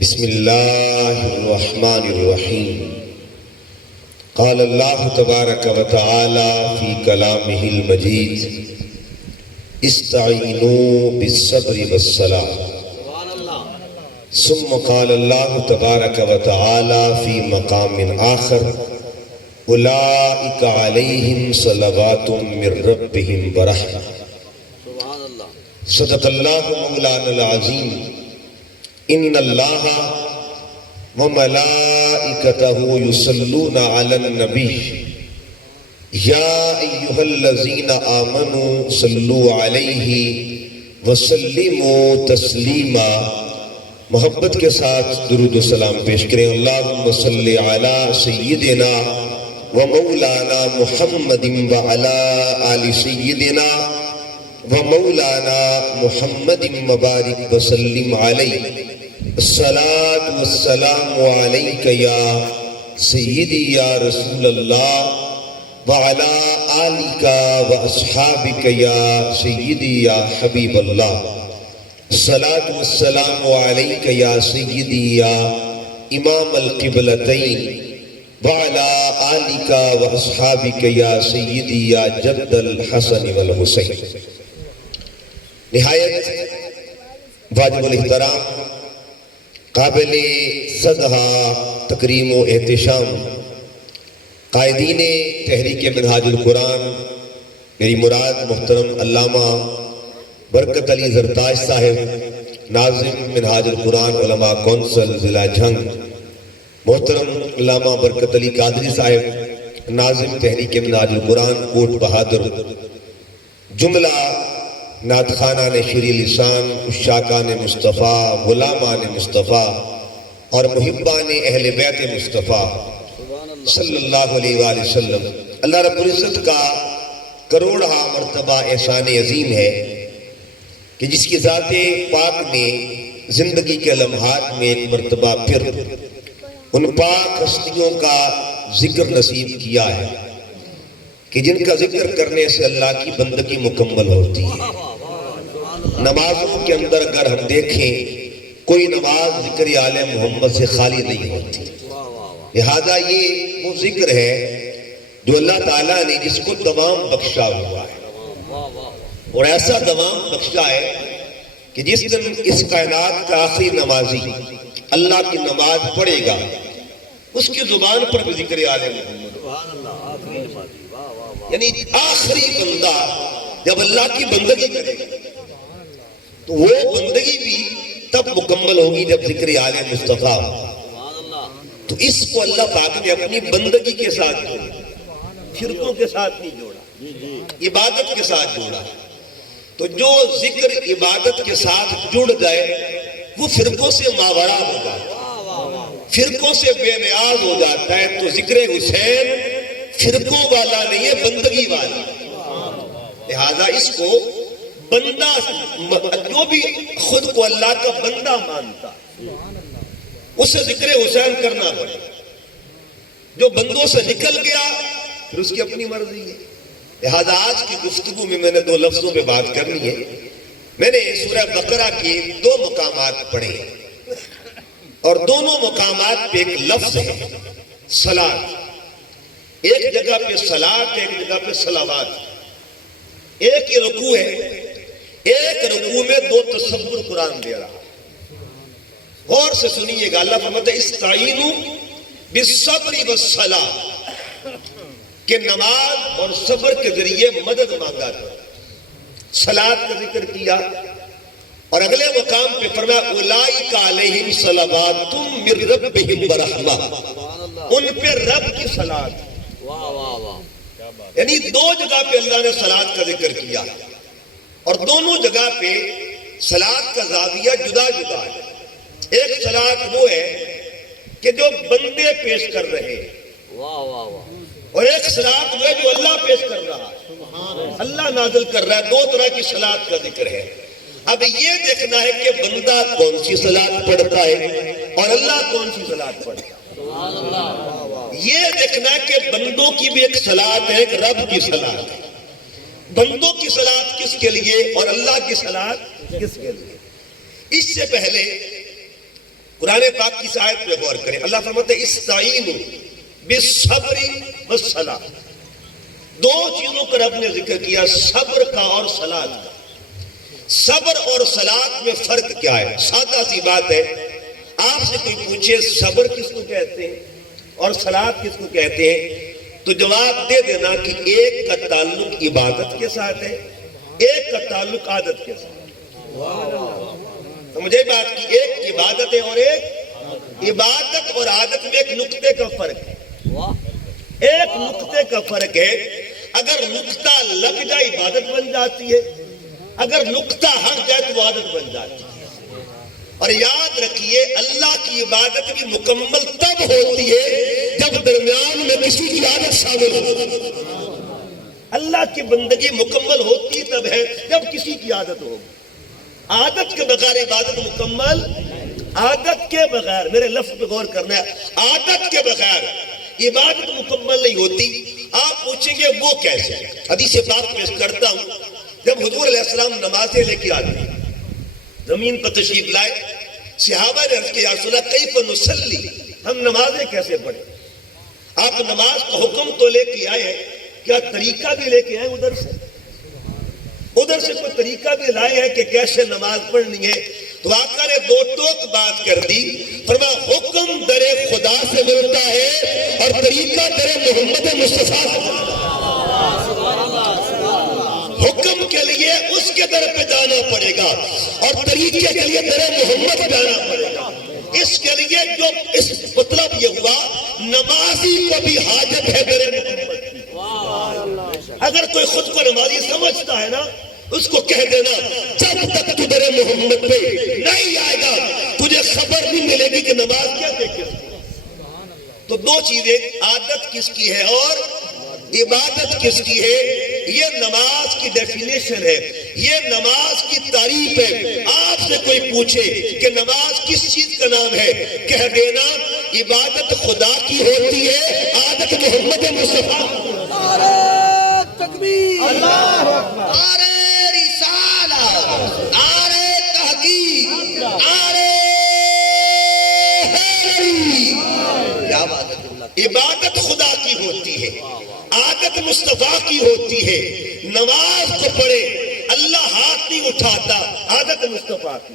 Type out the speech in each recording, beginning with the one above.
بسم اللہ الرحمن الرحیم قال اللہ تبارک و تعالی فی کلامہ المجید استعینوا بالصبر والصلاۃ ثم قال اللہ تبارک و تعالی فی مقام آخر اولئک علیہم صلوات من ربہم ورحمہ صدق اللہ مولانا العظیم ان اللہ وملائکتہ یصلون علی النبی یا ایہا الذین آمنوا صلوا علیہ وسلموا تسلیما۔ محبت کے ساتھ درود و سلام پیش کریں۔ اللہم صلی علی سیدنا و مولانا محمد وعلی آل سیدنا و مولانا محمد مبارک وسلم علیہ۔ الصلاة والسلام علیک یا سیدی یا رسول اللہ وعلی آلک و اصحابک یا سیدی یا حبیب اللہ۔ الصلاة والسلام علیک یا سیدی یا امام القبلتین وعلی آلک و اصحابک یا سیدی یا جد الحسن والحسین۔ نہایت واجب الاحترام قابل صدحہ تکریم و احتشام قائدین تحریک منہاج القرآن، میری مراد محترم علامہ برکت علی زرتاج صاحب ناظم منہاج القرآن علماء کونسل ضلع جھنگ، محترم علامہ برکت علی قادری صاحب ناظم تحریک منہاج القرآن کوٹ بہادر، جملہ نعت خانان شیریں لسان، عشاقان مصطفیٰ، غلامان مصطفیٰ اور محبان اہل بیت مصطفیٰ صلی اللہ علیہ وآلہ وسلم۔ اللہ رب العزت کا کروڑہا مرتبہ احسان عظیم ہے کہ جس کی ذات پاک نے زندگی کے لمحات میں ایک مرتبہ پھر ان پاک ہستیوں کا ذکر نصیب کیا ہے کہ جن کا ذکر کرنے سے اللہ کی بندگی مکمل ہوتی ہے۔ نمازوں کے اندر اگر ہم دیکھیں کوئی نماز ذکر آل محمد سے خالی نہیں ہوتی، لہذا یہ وہ ذکر ہے جو اللہ تعالیٰ نے جس کو دوام بخشا ہوا ہے، اور ایسا دوام بخشا ہے کہ جس دن اس کائنات کا آخری نمازی اللہ کی نماز پڑھے گا اس کی زبان پر بھی ذکر آل محمد، یعنی آخری بندہ جب اللہ کی بندگی کرے گا تو وہ بندگی بھی تب مکمل ہوگی جب ذکر آل مصطفیٰ ہو۔ تو اس کو اللہ پاک نے اپنی بندگی کے ساتھ جوڑا، فرقوں کے ساتھ نہیں جوڑا، عبادت کے ساتھ جوڑا۔ تو جو ذکر عبادت کے ساتھ جڑ جائے وہ فرقوں سے ماورا ہو جاتا ہے، فرقوں سے بے نیاز ہو جاتا ہے۔ تو ذکر حسین فرقوں والا نہیں ہے، بندگی والا۔ لہذا اس کو بندہ، جو بھی خود کو اللہ کا بندہ مانتا اسے ذکر حسین کرنا پڑے، جو بندوں سے نکل گیا پھر اس کی اپنی مرضی ہے۔ لہذا آج کی گفتگو میں نے دو لفظوں پہ بات کرنی ہے۔ میں نے سورہ بقرہ کے دو مقامات پڑھے اور دونوں مقامات پہ ایک لفظ ہے صلاۃ، ایک جگہ پہ صلاۃ، ایک جگہ پہ صلوات۔ ایک ہی رکوع ہے، ایک رکوع میں دو تصور قرآن دے رہا۔ غور سے سنیے گا، اللہ فرماتا ہے استعینوا بالصبر والصلاۃ، کہ نماز اور صبر کے ذریعے مدد مانگا تھا۔ صلاۃ کا ذکر کیا اور اگلے مقام پہ فرمایا اولئک علیہم صلوات من ربہم ورحمہ، ان پہ رب کی صلاۃ۔ یعنی دو جگہ پہ اللہ نے صلاۃ کا ذکر کیا اور دونوں جگہ پہ صلاۃ کا زاویہ جدا جدا ہے۔ ایک صلاۃ وہ ہے کہ جو بندے پیش کر رہے ہیں، اور ایک صلاۃ وہ ہے جو اللہ پیش کر رہا ہے، اللہ نازل کر رہا ہے۔ دو طرح کی صلاۃ کا ذکر ہے۔ اب یہ دیکھنا ہے کہ بندہ کون سی صلاۃ پڑھتا ہے اور اللہ کون سی صلاۃ پڑھتا ہے۔ یہ دیکھنا ہے کہ بندوں کی بھی ایک صلاۃ ہے، ایک رب کی صلاۃ ہے۔ بندوں کی صلاۃ کس کے لیے اور اللہ کی صلاۃ کس کے لیے؟ اس سے پہلے قرآن پاک کی آیت پہ غور کریں. اللہ فرماتے ہیں استعینوا بالصبر والصلاۃ. دو چیزوں کا رب نے ذکر کیا، صبر کا اور صلاۃ کا. صبر اور صلاۃ میں فرق کیا ہے؟ سادہ سی بات ہے. آپ سے کوئی پوچھے صبر کس کو کہتے ہیں اور صلاۃ کس کو کہتے ہیں، تو جواب دے دینا کہ ایک کا تعلق عبادت کے ساتھ ہے، ایک کا تعلق عادت کے ساتھ. سمجھے بات کی؟ ایک عبادت ہے اور ایک عبادت اور عادت میں ایک نقطے کا فرق ہے. ایک نقطے کا فرق ہے. اگر نقطہ لگ جائے عبادت بن جاتی ہے، اگر نقطہ ہٹ جائے تو عادت بن جاتی ہے. اور یاد رکھیے اللہ کی عبادت بھی مکمل تب ہوتی ہے جب درمیان میں کسی کی عادت شامل ہو. اللہ کی بندگی مکمل ہوتی تب ہے جب کسی کی عادت ہو. عادت کے بغیر عبادت مکمل، عادت کے بغیر، میرے لفظ پہ غور کرنا ہے، عادت کے بغیر عبادت مکمل نہیں ہوتی. آپ پوچھیں گے وہ کیسے؟ حدیث پاک پیش کرتا ہوں. جب حضور علیہ السلام نمازیں لے کے آتے زمین پر تشریف لائے، صحابہ نے عرض کیا یا رسول اللہ کیف نصلی، ہم نمازیں کیسے پڑھیں؟ آپ نماز کا حکم تو لے کے آئے ہیں، کیا طریقہ بھی لے کے آئے ادھر سے کوئی طریقہ بھی لائے ہیں کہ کیسے نماز پڑھنی ہے؟ تو آقا نے دو ٹوک بات کر دی. فرمایا حکم در خدا سے ملتا ہے اور طریقہ در محمد مصطفیٰ سے ملتا ہے. حکم کے لیے اس کے در پہ جانا پڑے گا اور طریقے کے لیے در محمد جانا پڑے گا. اس کے لیے جو اس مطلب یہ ہوا نمازی کو بھی حاجت ہے در محمد کی. اگر کوئی خود کو نمازی سمجھتا ہے نا، اس کو کہہ دینا جب تک تو در محمد پہ نہیں آئے گا تجھے خبر نہیں ملے گی کہ نماز کیا دیکھے. تو دو چیزیں، عادت کس کی ہے اور عبادت کس کی ہے. یہ نماز کی ڈیفینیشن ہے، یہ نماز کی تعریف ہے. آپ سے کوئی پوچھے کہ نماز کس چیز کا نام ہے، کہہ دینا عبادت خدا کی ہوتی ہے، عادت محمد مصطفیٰ. تکبیر، اللہ اکبر، نعرہ رسالت، نعرہ تحقیق، نعرہ حیدری. کیا بات ہے؟ عبادت خدا کی ہوتی ہے، عادت مصطفیٰ کی ہوتی ہے. نماز کو پڑھے اللہ ہاتھ نہیں اٹھاتا، عادت مصطفیٰ کی.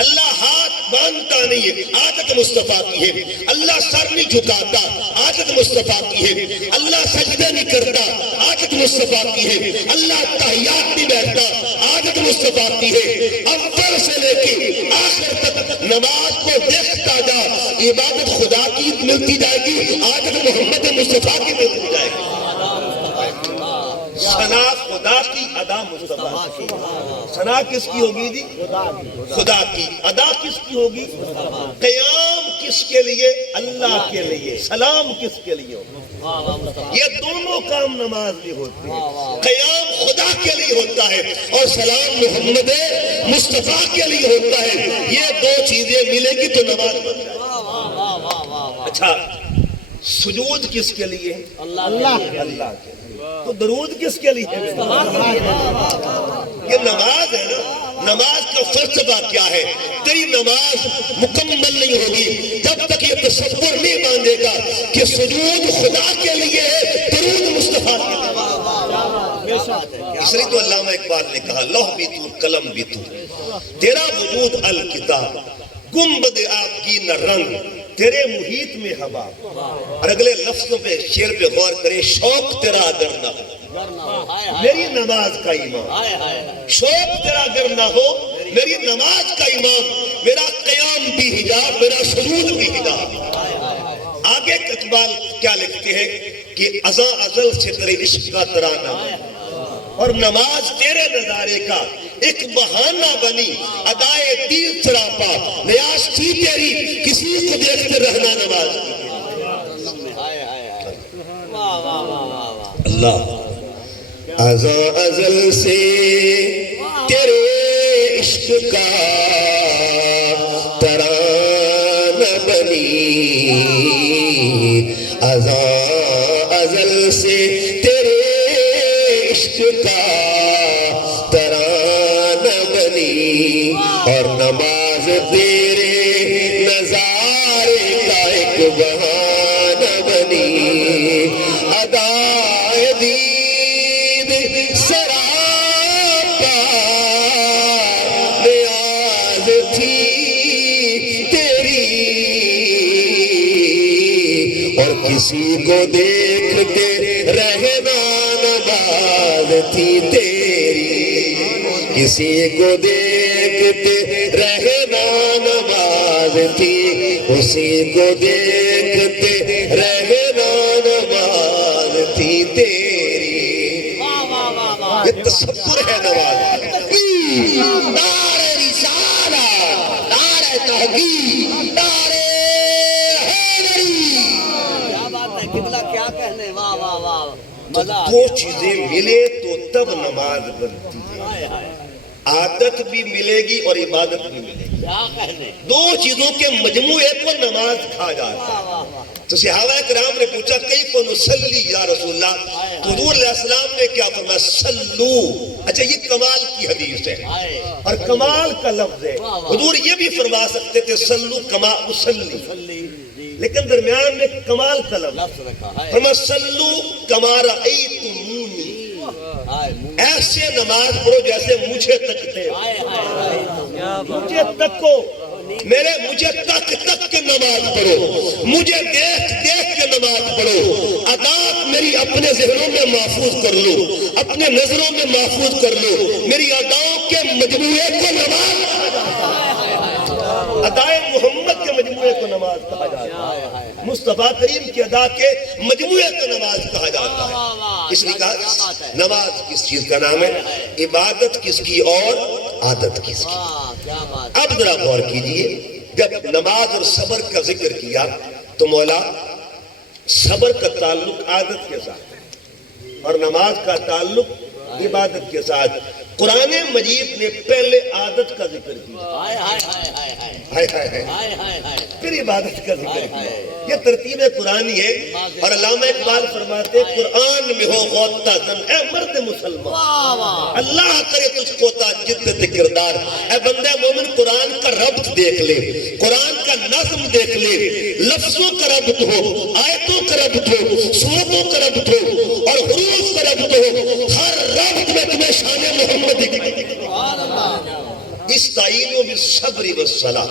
اللہ ہاتھ باندھتا نہیں ہے، عادت مصطفیٰ کی ہے. اللہ سر نہیں جھکاتا، عادت مصطفیٰ کی ہے. اللہ سجدے نہیں کرتا، عادت مصطفیٰ کی ہے. اللہ تحیات نہیں بیٹھتا، عادت مصطفیٰ کی ہے. اول سے لے کے آخر تک نماز کو دیکھتا جا، عبادت خدا کی ملتی جائے گی، عادت محمد مصطفیٰ کی ملتی جائے گی. ثنا خدا کی، ادا مصطفیٰ کی. ثنا کس کی ہوگی جی؟ خدا کی. ادا کس کی ہوگی؟ قیام کس کے لیے؟ اللہ کے لیے. سلام کس کے لیے ہوگا؟ یہ دونوں کام نماز میں ہوتے ہیں. قیام خدا کے لیے ہوتا ہے اور سلام محمد مصطفیٰ کے لیے ہوتا ہے. یہ دو چیزیں ملے گی تو نماز بن جائے. اچھا، سجود کس کے لیے؟ اللہ کے لیے. تو درود کس کے لیے؟ یہ نماز ہے نا. نماز کا فلسفہ کیا ہے؟ تیری نماز مکمل نہیں ہوگی جب تک یہ تصور نہیں باندھے گا کہ سجود خدا کے لیے ہے، درود مصطفیٰ کے لیے. اس لیے تو علامہ اقبال نے کہا لوح بھی تو قلم بھی تو، تیرا وجود الکتاب، گنبد آپ کی نہ رنگ، تیرے محیط میں ہوا. اور اگلے لفظوں پہ شعر پہ غور کریں، شوق تیرا اگر نہ ہو میری نماز کا امام. شوق تیرا اگر نہ ہو میری نماز کا امام، میرا قیام بھی حجاب، میرا سجود بھی حجاب. آگے اقبال کیا لکھتے ہیں کہ ازاں ازل سے تیرے عشق کا ترانہ اور نماز تیرے نظارے کا ایک بہانہ بنی، ادائے دل سراپا نیاز تھی تیری کسی کو دیکھتے رہنا نماز کی. اللہ ازاں ازل سے تیرے عشق کا ترانہ بنی، ازاں ازل سے تیرے عشق کا ترانہ بنی، اور نماز تیرے سبحان بنی ادائے دید سراپا نیاز تھی تیری اور کسی کو دیکھ کے رہنا نماز تھی تیری کسی کو دیکھتے رہنا نماز تھی اسی کو دیکھتے رہنا نماز تھی تیری یہ تصور ہے نماز نعرہ رسالہ نعرہ تحقیق نعرہ حیدری کیا بات ہے قبلہ کیا کہنے واہ واہ واہ تو دو چیزیں ملے تو تب نماز بنتی ہے عادت بھی ملے گی اور عبادت بھی ملے گی کیا کہنے دو چیزوں کے مجموعے کو نماز کہا جاتا ہے تو صحابہ کرام نے پوچھا کیف نصلی یا رسول اللہ تو حضور علیہ السلام نے کیا فرمایا صلو اچھا یہ کمال کی حدیث ہے اور کمال کا لفظ ہے حضور یہ بھی فرما سکتے تھے صلو کما اصلی لیکن درمیان میں کمال کا لفظ فرمایا صلو کما رأیتمونی ایسے نماز پڑھو جیسے مجھے تکتے مجھے تکو مجھے تک کے نماز پڑھو مجھے دیکھ کے نماز پڑھو اداء میری اپنے ذہنوں میں محفوظ کر لو اپنے نظروں میں محفوظ کر لو میری اداؤں کے مجموعے کو نماز ادائے محمد کے مجموعے کو نماز کہا جاتا ہے مصطفیٰ کریم کی ادا کے مجموعے کو نماز کہا جاتا ہے اس لیے کہا نماز کس چیز کا نام ہے عبادت کس کی اور عادت کس کی اب ذرا غور کیجئے جب نماز اور صبر کا ذکر کیا تو مولا صبر کا تعلق عادت کے ساتھ اور نماز کا تعلق عبادت کے ساتھ قرآن مجید نے پہلے عادت کا ذکر کیا پھر عبادت کا ذکر کیا یہ ترتیب قرآنی ہے اور علامہ اقبال فرماتے قرآن میں ہو غوطہ زن اے مرد مسلمان اللہ کرے تجھ کو جدت کردار اے بندہ مومن قرآن کا ربط دیکھ لے قرآن کا نظم دیکھ لے لفظوں کا ربط ہو آیتوں کا ربط ہو سورتوں کا ربط ہو اور حروف کا ربط ہو ہر ربط میں تمہیں شان محمد استعینوا بالصبر والصلاۃ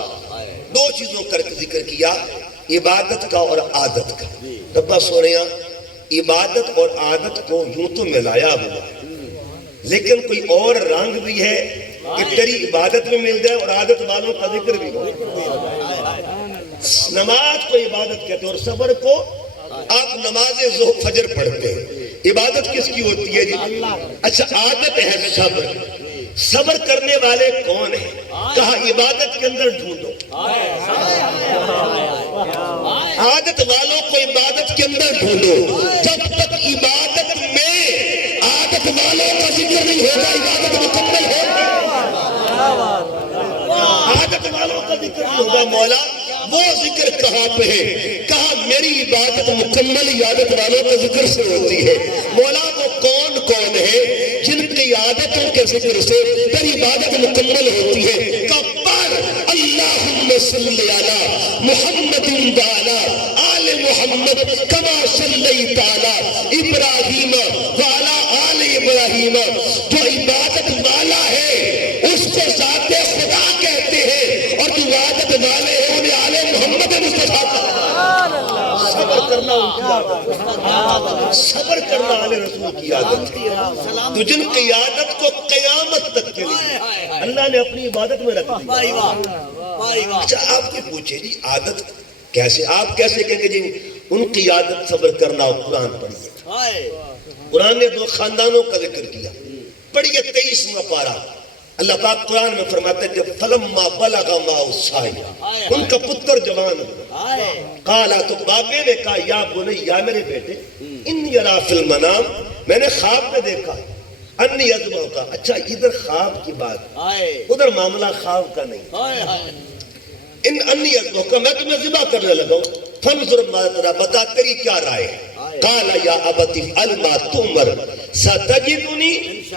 دو چیزوں کا ذکر کیا عبادت کا اور عادت کا ربا سونیا عبادت اور عادت کو یوں تو ملایا ہوا لیکن کوئی اور رنگ بھی ہے کہ تیری عبادت میں مل جائے اور عادت والوں کا ذکر بھی ہو نماز کو عبادت کہتے ہیں اور صبر کو آپ نماز فجر پڑھتے ہیں عبادت کس کی ہوتی ہے جی اچھا عادت ہے صبر صبر کرنے والے کون ہیں کہا عبادت کے اندر ڈھونڈو عادت والوں کو عبادت کے اندر ڈھونڈو جب تک عبادت میں عادت والوں کا ذکر نہیں ہوگا عبادت مکمل ہوگی عادت والوں کا ذکر نہیں ہوگا مولا وہ ذکر کہاں پہ ہے کہا میری عبادت مکمل عادت والوں کے ذکر سے ہوتی ہے مولا وہ کون کون ہے جن کی عادتوں کے ذکر سے تیری عبادت مکمل ہوتی ہے کبر اللہم صلی علی محمد وعلی آل محمد کما صلیت علی ابراہیم وعلی آل ابراہیم جو عبادت والا ہے اس کو ذات خدا کہتے ہیں اور جو عبادت والے ہیں انہیں آل محمد مصطفیٰ صبر کرنا ان کی عادت صبر کرنا آل رسول کی عادت تو جن کی عادت کو قیامت تک کے لیے اللہ نے اپنی عبادت میں رکھ دیا اچھا آپ کے پوچھے جی عادت کیسے آپ کیسے کہیں گے جی ان کی عادت صبر کرنا اور قرآن پڑھیے قرآن نے دو خاندانوں کا ذکر کیا پڑھیے 23واں پارہ اللہ پاک قرآن میں فرماتے ہیں کہ فلما بلغ ماء السعی ان کا پتر جوان ہوا قالا تو باپے نے کہا یا بنی یا میرے بیٹے انی ارا فی المنام میں نے خواب میں دیکھا انی ازمہ کا اچھا ادھر خواب کی بات ادھر معاملہ خواب کا نہیں ان انی ازمہ کا میں تمہیں ذبح کرنے لگا ہوں فنظر ما ترى بتا تیری کیا رائے قال یا ابتی افعل ما تؤمر ستجدنی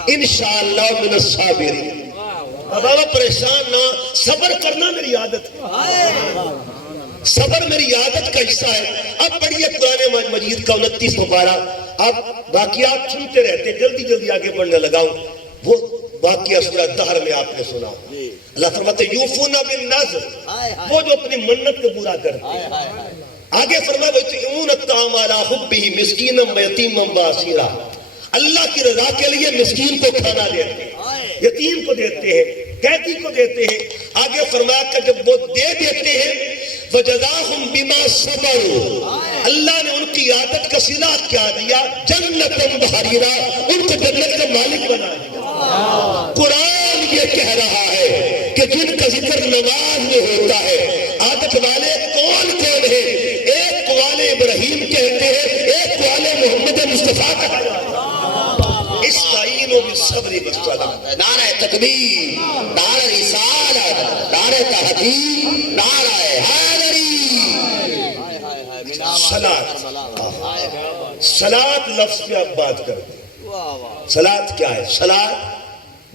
انشاءاللہ من الصابرین بابا پریشان نہ صبر کرنا میری عادت ہے صبر میری عادت کا حصہ ہے۔ اب پڑھیے قرآن مجید کا 29واں پارہ، آپ باقیات سنتے رہتے، جلدی جلدی آگے بڑھنے لگاؤں۔ وہ واقعہ سورہ دہر میں آپ نے سنا، اللہ فرماتے یوفون بالنذر، وہ جو اپنی منت کو پورا کرتے ہیں۔ آگے فرمایا وَيُطْعِمُونَ الطَّعَامَ عَلَىٰ حُبِّهِ مِسْكِينًا وَيَتِيمًا وَأَسِيرًا، اللہ کی رضا کے لیے مسکین کو کھانا دیتے ہیں، یتیم کو دیتے ہیں، قیدی کو دیتے ہیں۔ آگے فرمایا کہ جب وہ دے دیتے ہیں وَجَزَاهُمْ بِمَا صَبَرُوا، اللہ نے ان کی عادت کا صلہ کیا دیا، جنتاً بحریرا، ان کو جنت کا مالک بنا دیا۔ قرآن یہ کہہ رہا ہے کہ جن کا ذکر نماز میں ہوتا ہے، عادت والے کون کون ہیں؟ ایک کو والے ابراہیم کہتے ہیں، ایک کو والے محمد مصطفیٰ کہا جاتا ہے۔ استعینوا بالصبر والصلاۃ، نعرہ تکبیر، نعرہ رسالت، نعرہ تحقیق، نعرہ حیدری۔ صلاۃ لفظ پہ آپ بات کرتے ہیں۔ صلاۃ کیا ہے؟ صلاۃ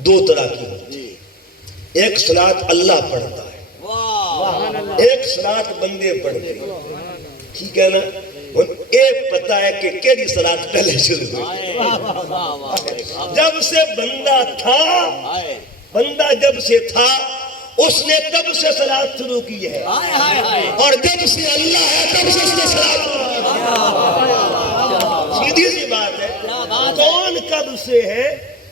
دو طرح کی ہوتی ہے، ایک صلاۃ اللہ پڑھتا ہے، ایک صلاۃ بندے پڑھتے ہیں، ٹھیک ہے نا؟ ایک پتہ ہے کہ کیڑی صلاۃ پہلے شروع ہوئی۔ جب سے بندہ تھا، بندہ جب سے تھا اس نے تب سے صلاۃ شروع کی ہے، اور جب سے اللہ ہے تب سے اس نے صلاۃ شروع کی ہے۔ سیدھی سی بات ہے، کون کب سے ہے؟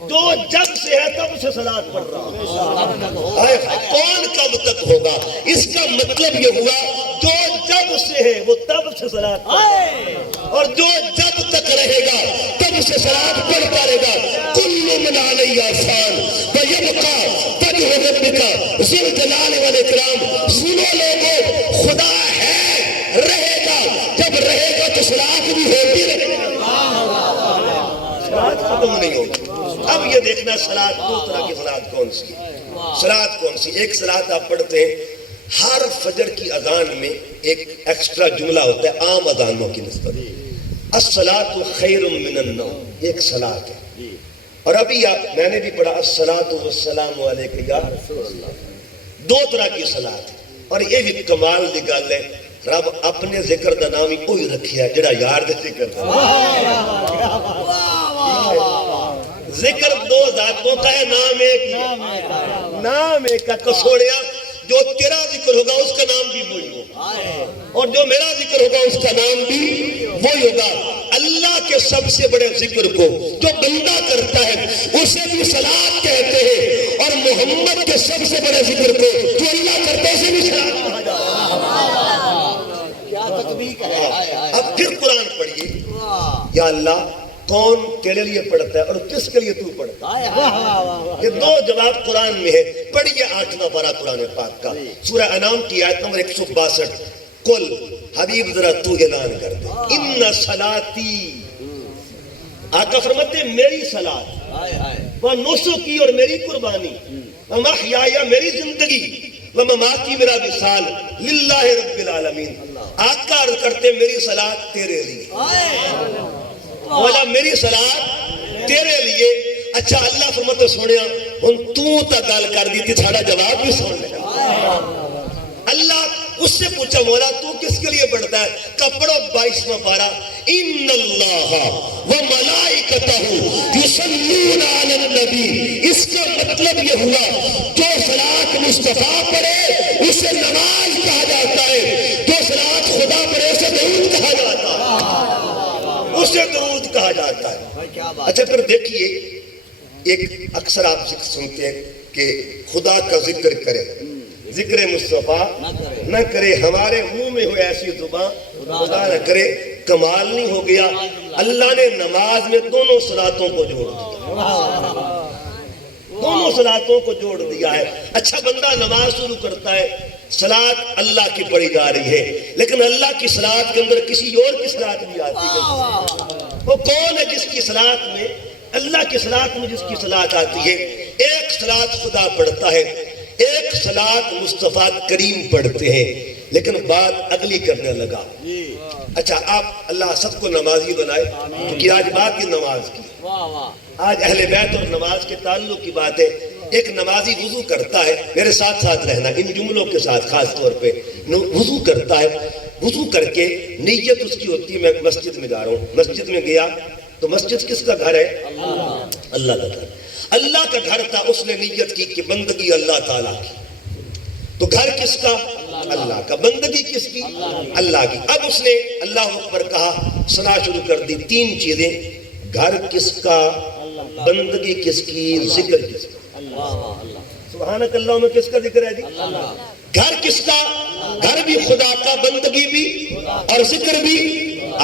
جو جب سے ہے تب سے صلاۃ پڑھ رہا ہے۔ کون کب تک ہوگا؟ اس کا مطلب یہ ہوا جو جب سے ہے وہ تب سے صلاۃ پڑھ رہا ہے، اور جو جب تک رہے گا تب سے صلاۃ پڑھتا رہے گا۔ کل من علیہ فان ویبقى وجہ ربک ذی الجلال والاکرام۔ سنو لوگو، خدا ہے، رہے گا، جب رہے گا تو صلاۃ بھی ہوتی رہے گی، صلاۃ ختم نہیں ہوگی۔ اب یہ دیکھنا صلاۃ دو طرح کی صلاۃ کون سی ہے۔ صلاۃ کون سی؟ ایک صلاۃ آپ پڑھتے ہیں، ہر فجر کی اذان میں ایک ایکسٹرا جملہ ہوتا ہے عام اذانوں کی نسبت، الصلاۃ خیر من النوم، ایک صلاۃ ہے۔ اور ابھی میں نے بھی پڑھا الصلاۃ والسلام علیک یا رسول اللہ، دو طرح کی صلاۃ ہے۔ اور یہ بھی کمال دی گل ہے، رب اپنے ذکر دا نام ہی کوئی رکھیا جڑا یار دے ذکر دا۔ ذکر دو ذاتوں کا ہے، نام ایک ہی، نام ایک کا کسوڑیا۔ جو تیرا ذکر ہوگا اس کا نام بھی وہی ہوگا، اور جو میرا ذکر ہوگا اس کا نام بھی وہی ہوگا۔ اللہ کے سب سے بڑے ذکر کو جو بندہ کرتا ہے اسے بھی صلاۃ کہتے ہیں، اور محمد کے سب سے بڑے ذکر کو جو اللہ کرتا ہے اسے بھی صلاۃ کہا جاتا ہے۔ کیا تکبیر ہے۔ اب پھر قرآن پڑھیے، یا اللہ کون تیرے لیے پڑھتا ہے اور کس کے لیے تو پڑھتا ہے؟ یہ دو جواب قرآن میں ہے۔ پڑھیے 8واں پارہ قرآن پاک کا، سورہ انعام کی آیت نمبر 162۔ قل، حبیب ذرا تو اعلان کر دے، ان صلاتی، آقا فرماتے میری صلاۃ، وہ نسکی اور میری قربانی، ومحیایا میری زندگی، ومماتی میرا وصال، للہ رب العالمین۔ آقا عرض کرتے میری صلاۃ تیرے لیے، مولا میری صلاۃ تیرے لیے۔ اچھا اللہ فرماتے سونیا ہن تو تا گل کر دی تھی، ساڈا جواب بھی سن لے۔ اللہ اس سے پوچھا مولا تو کس کے لیے پڑھتا ہے؟ کپڑو 22واں پارہ، ان اللہ وملائکتہ یصلون علی النبی۔ اس کا مطلب یہ ہوا جو صلاۃ مصطفیٰ پڑھے اسے نماز کہا جاتا ہے، جو صلاۃ خدا پڑھے اسے درود کہا جاتا ہے، اسے درود کہا جاتا ہے۔ اچھا پھر دیکھیے، ایک اکثر آپ سنتے ہیں کہ خدا کا ذکر کرے، ذکر مصطفیٰ نہ کرے، ہمارے منہ میں ہوئے ایسی زبان خدا نہ کرے۔ کمال نہیں ہو گیا؟ اللہ نے نماز میں دونوں صلاتوں کو جوڑ دیا، دونوں صلاتوں کو جوڑ دیا ہے۔ اچھا بندہ نماز شروع کرتا ہے، صلاۃ اللہ کی پڑھی جا رہی ہے، لیکن اللہ کی صلاۃ کے اندر کسی اور کی صلاۃ بھی آتی ہے۔ وہ کون ہے جس کی صلاۃ میں، اللہ کی صلاۃ میں جس کی صلاۃ آتی ہے؟ ایک صلاۃ خدا پڑھتا ہے، ایک صلاۃ مصطفیٰ کریم پڑھتے ہیں۔ لیکن بات اگلی کرنے لگا، اچھا آپ اللہ سب کو نمازی بنائے، کیونکہ آج بات کی نماز کی، آج اہل بیت اور نماز کے تعلق کی بات ہے۔ ایک نمازی وضو کرتا ہے، میرے ساتھ ساتھ رہنا ان جملوں کے ساتھ خاص طور پہ، وضو کرتا ہے، وضو کر کے نیت اس کی ہوتی ہے میں مسجد میں جا رہا ہوں، مسجد میں گیا تو مسجد کس کا گھر ہے؟ اللہ کا گھر، اللہ کا گھر تھا، اس نے نیت کی کہ بندگی اللہ تعالیٰ کی، تو گھر کس کا؟ اللہ کا، بندگی کس کی؟ اللہ کی۔ اب اس نے اللہ اکبر کہا، صلاح شروع کر دی، تین چیزیں، گھر کس کا، بندگی کس کی، ذکر کس کا؟ سبحانک اللہ میں کس کا ذکر ہے جی؟ گھر کس کا؟ گھر بھی خدا کا، بندگی بھی اور ذکر بھی۔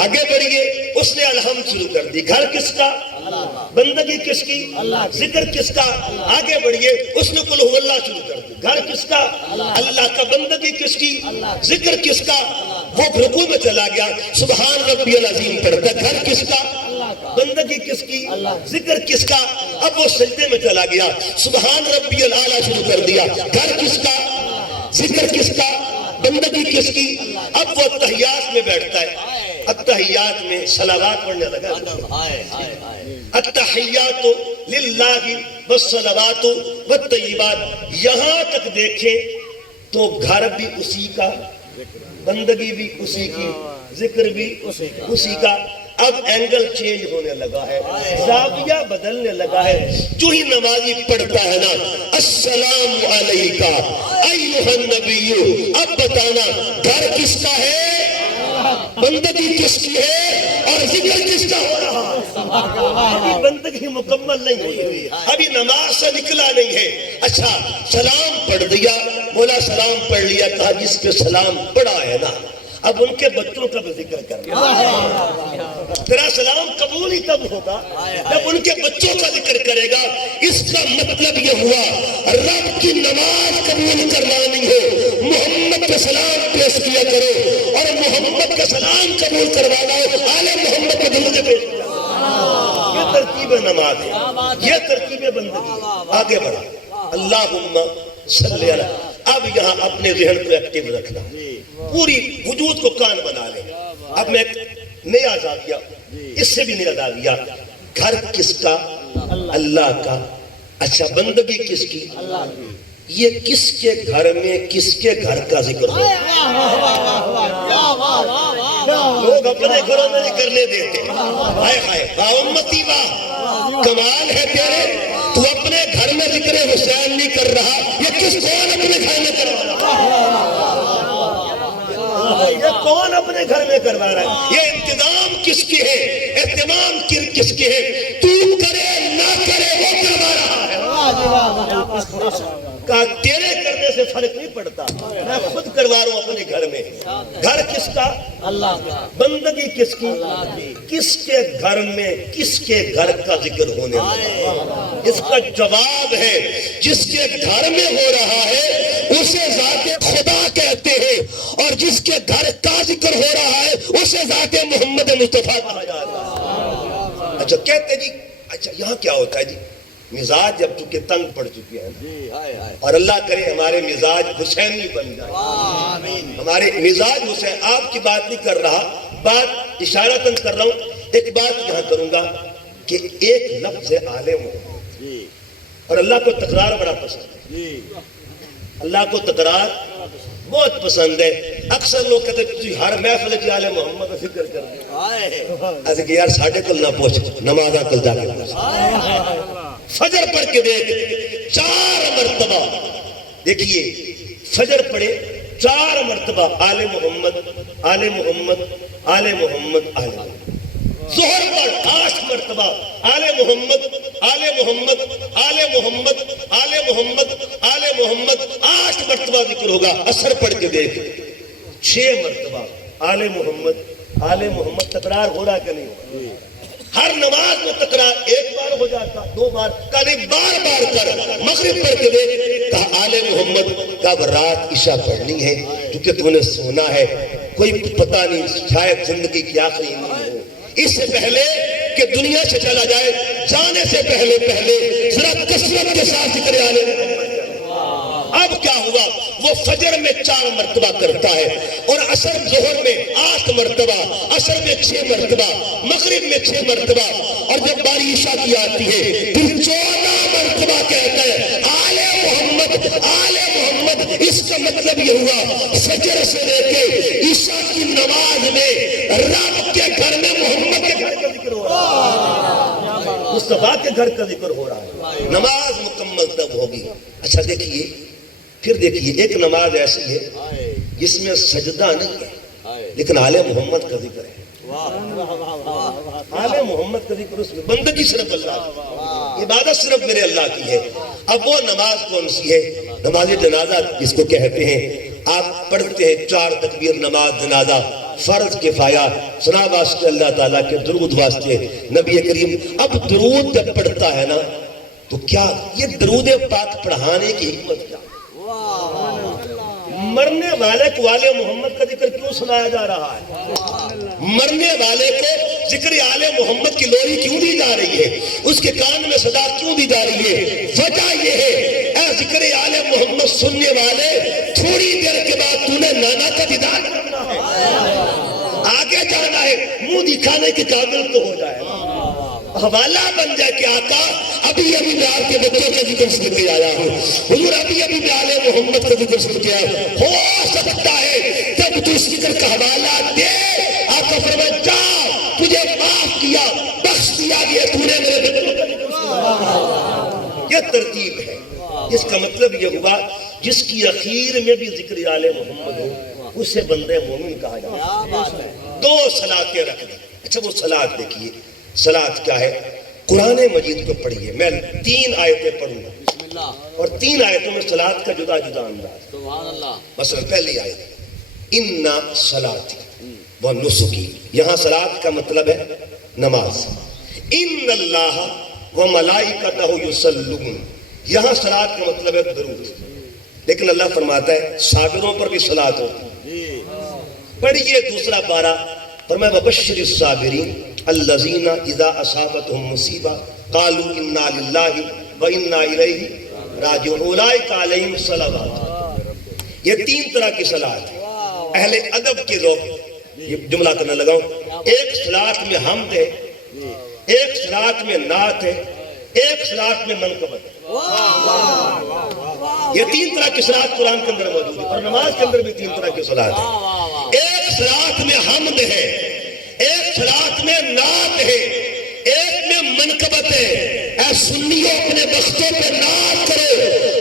آگے بڑھیے، اس نے الحمد شروع کر دی، گھر کس کا، بندگی کس کی، ذکر کس کا۔ آگے بڑھیے، اس نے قل ہو اللہ شروع کر دی، گھر کس کا، اللہ کا، بندگی کس کی، ذکر کس کا۔ وہ رکوع میں چلا گیا، سبحان ربی العظیم پڑھتا، گھر کس کا، بندگی کس کی، ذکر کس کا۔ اب وہ سجدے میں چلا گیا، سبحان ربی الاعلیٰ شروع کر دیا، گھر کس کا، ذکر کس کا، بندگی کس کی۔ اب وہ تحیات میں بیٹھتا ہے، التحیات میں صلوات پڑھنے لگا، التحیات للہ والصلوات والطیبات، یہاں تک دیکھیں تو گھر بھی اسی کا، بندگی بھی اسی کی، ذکر بھی اسی کا۔ اب اینگل چینج ہونے لگا ہے، زاویہ بدلنے لگا ہے، جو ہی نمازی پڑھتا ہے نا السلام علیکہ ایھا النبی، اب بتانا گھر کس کا ہے، بندگی کس کی ہے اور ذکر کس کا ہو رہا ہے؟ ابھی بندگی مکمل نہیں ہوئی، ابھی نماز سے نکلا نہیں ہے۔ اچھا سلام پڑھ دیا، مولا سلام پڑھ لیا، کہا جس پہ سلام پڑھا ہے نا اب ان کے بچوں کا بھی ذکر کرنا، تیرا سلام قبول ہی تب ہوگا جب ان کے بچوں کا ذکر کرے گا۔ اس کا مطلب یہ ہوا رب کی نماز قبول کروانی ہو محمد کا سلام پیش کیا کرو، اور محمد کا سلام قبول کروانا ہو آل محمد کے درود پیش کیا کرو۔ یہ ترتیب نماز ہے، یہ ترتیب بندگی۔ آگے بڑھا، اللہم صلی علی، اب یہاں اپنے ذہن کو ایکٹیو رکھنا، پوری وجود کو کان بنا لیں۔ اب میں نیا زاویہ، اس سے بھی نیا زاویہ، گھر کس کا، اللہ کا۔ اچھا بندگی کس کی، یہ کس کے گھر میں کس کے گھر کا ذکر ہو؟ لوگ اپنے گھروں میں نہیں کرنے دیتے، ہائے ہائے امتی واہ، کمال ہے تیرے، تو اپنے گھر میں ذکر حسین نہیں کر رہا، یہ کس کون اپنے گھر میں کروا رہا؟ یہ کون اپنے گھر میں کروا رہا ہے؟ یہ انتظام کس کی ہے، اہتمام کس کی ہے؟ تو کرے نہ کرے وہ کروا رہا ہے۔ کہا تیرے کرنے سے فرق نہیں پڑتا، میں خود کروا رہا ہوں اپنے گھر میں۔ گھر کس کا، اللہ کا، بندگی کس کی، کس کے گھر میں کس کے گھر کا ذکر ہونے لگا؟ اس کا جواب ہے جس کے گھر میں ہو رہا ہے اسے ذات خدا کہتے ہیں، اور جس کے گھر کا ذکر ہو رہا ہے اسے ذات محمد مصطفیٰ کہا جاتا ہے۔ اچھا کہتے جی، اچھا یہاں کیا ہوتا ہے جی، مزاج جب چونکہ تنگ پڑ چکی ہے، اور اللہ کرے ہمارے مزاج حسینی بن جائے، ہمارے مزاج حسین۔ آپ کی بات نہیں کر رہا، بات اشارتاً کر رہا ہوں۔ ایک بات یہاں کروں گا کہ ایک لفظ ہے عالم، اور اللہ کو تکرار بڑا پسند ہے، اللہ کو تکرار بہت پسند ہے۔ اکثر لوگ کہتے ہیں ہر محفل کی آل محمد کا ذکر کر دیں، ایسے کہ یار ساڑھے کل نہ پہنچ، نماز کل جا کے پہنچ۔ فجر پڑھ کے دیکھ 4 مرتبہ، دیکھیے فجر پڑھے 4 مرتبہ آل محمد آل محمد آل محمد آل محمد۔ ظہر پڑھ 8 مرتبہ آل محمد آل محمد آل محمد آل محمد آل محمد، 8 مرتبہ ذکر ہوگا۔ عصر پڑھ کے دیکھ 6 مرتبہ آل محمد آل محمد۔ تکرار ہو رہا کہ نہیں ہو رہا؟ ہر نماز میں تکرار، ایک بار ہو جاتا 2 بار، کہیں بار بار کر۔ مغرب پڑھ کے دیکھ، کہا آل محمد، کہا رات عشاء پڑھنی ہے کیونکہ تو نے سونا ہے، کوئی پتہ نہیں شاید زندگی کی آخری نیند ہو، اس سے پہلے کہ دنیا سے چلا جائے، جانے سے پہلے ذرا کثرت کے ساتھ ذکر آل محمد۔ اب کیا ہوا، وہ فجر میں 4 مرتبہ کرتا ہے، اور عصر ظہر میں 8 مرتبہ، عصر میں 6 مرتبہ، مغرب میں 6 مرتبہ، اور جب باری عشاء کی آتی ہے پھر 14 مرتبہ کہتا ہے آل محمد، اس کا مطلب یہ ہوا فجر سے لے کے عشاء کی نماز میں رب کے گھر میں محمد کے گھر کا ذکر ہو رہا ہے، مصطفیٰ کے گھر کا ذکر ہو رہا ہے۔ نماز مکمل تب ہوگی۔ اچھا دیکھیے، پھر دیکھیے، ایک نماز ایسی ہے جس میں سجدہ نہیں ہے لیکن آل محمد کا ذکر ہے۔ آل محمد کا ذکر، اس میں بندگی صرف اللہ کی، عبادت صرف میرے اللہ کی ہے۔ اب وہ نماز کون سی ہے؟ نماز جنازہ جس کو کہتے ہیں۔ آپ پڑھتے ہیں 4 تکبیر نماز جنازہ، فرض کفایہ، ثنا واسطے اللہ تعالیٰ کے، درود واسطے نبی کریم۔ اب درود جب پڑھتا ہے نا تو کیا یہ درود پاک پڑھانے کی حکمت کیا؟ مرنے والے کو آل محمد کا ذکر کیوں سنایا جا رہا ہے؟ مرنے والے کو ذکر آل محمد کی لوری کیوں دی جا رہی ہے؟ اس کے کان میں صدا کیوں دی جا رہی ہے؟ وجہ یہ ہے، اے ذکر آل محمد سننے والے، تھوڑی دیر کے بعد تو نے نانا کا دیدار کرنا ہے، آگے جانا ہے، منہ دکھانے کے قابل تو ہو جائے، حوالہ بن جائے کہ آقا ابھی میں آپ کے بچوں کا ذکر سن کے آیا ہوں، حضور ابھی میں آل محمد کا ذکر سن کے آیا ہوں۔ ہو سکتا ہے جب تو اس ذکر کا حوالہ دے، آقا فرمائے جا، تجھے معاف کیا، بخش دیا گیا، تو نے میرے بچوں کا ذکر سنا۔ یہ ترتیب ہے۔ اس کا مطلب یہ ہوا جس کی اخیر میں بھی ذکر آل محمد ہو اسے بندے مومن کہا جاتا ہے۔ 2 صلاتیں رکھ دی۔ اچھا وہ صلات دیکھیے، صلات کیا ہے؟ قرآن مجید کو پڑھیے، میں 3 آیتیں پڑھوں گا اور 3 آیتوں میں صلات کا جدا جدا انداز۔ سبحان اللہ۔ مثلا پہلی آیت اِنَّا صَلَاتِ وَنُسُكِ، یہاں صلات کا مطلب ہے نماز۔ اِنَّ اللَّهَ وَمَلَائِكَتَهُ يُصَلُّونَ، یہاں صلات کا مطلب ہے درود، لیکن اللہ فرماتا ہے صابروں پر بھی صلات ہوتی ہے۔ پڑھیے دوسرا پارہ، فرمایا وَبَشِّرِ الصَّابِرِينَ الذین اذا اصابتهم مصیبہ قالوا انا للہ وانا الیہ راجعون اولئک علیہم صلوات۔ یہ 3 طرح کی صلات ہے۔ اہل ادب کے لوگ یہ جملہ کرنے لگا ہوں، ایک صلات میں حمد ہے، ایک صلات میں نعت ہے، ایک صلات میں منقبت ہے۔ یہ 3 طرح کی صلات قرآن کے اندر موجود ہے، اور نماز کے اندر بھی 3 طرح کی صلات ہے۔ ایک صلات میں حمد ہے، ایک صلات میں نعت ہے، ایک میں منقبت ہے۔ اے سنیو اپنے بختوں پہ نعت کرو،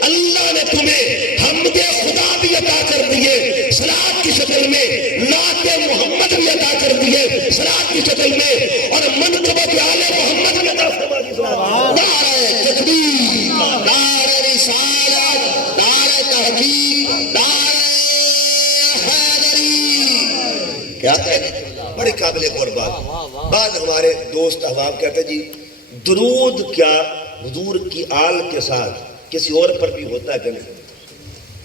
اللہ نے تمہیں حمد خدا بھی عطا کر دیے صلات کی شکل میں، نعت محمد بھی عطا کر دیے صلات کی شکل میں، اور منقبت آل محمد بھی عطا فرما دی صلات۔ نعرہ تکبیر، نعرہ رسالت، نعرہ تحقیق، نعرہ حیدری، کیا کہتے ہیں؟ بڑی قابل غور بات۔ بعد ہمارے دوست احباب کہتے ہیں جی درود کیا حضور کی آل کے ساتھ کسی اور پر بھی ہوتا ہے کہ نہیں؟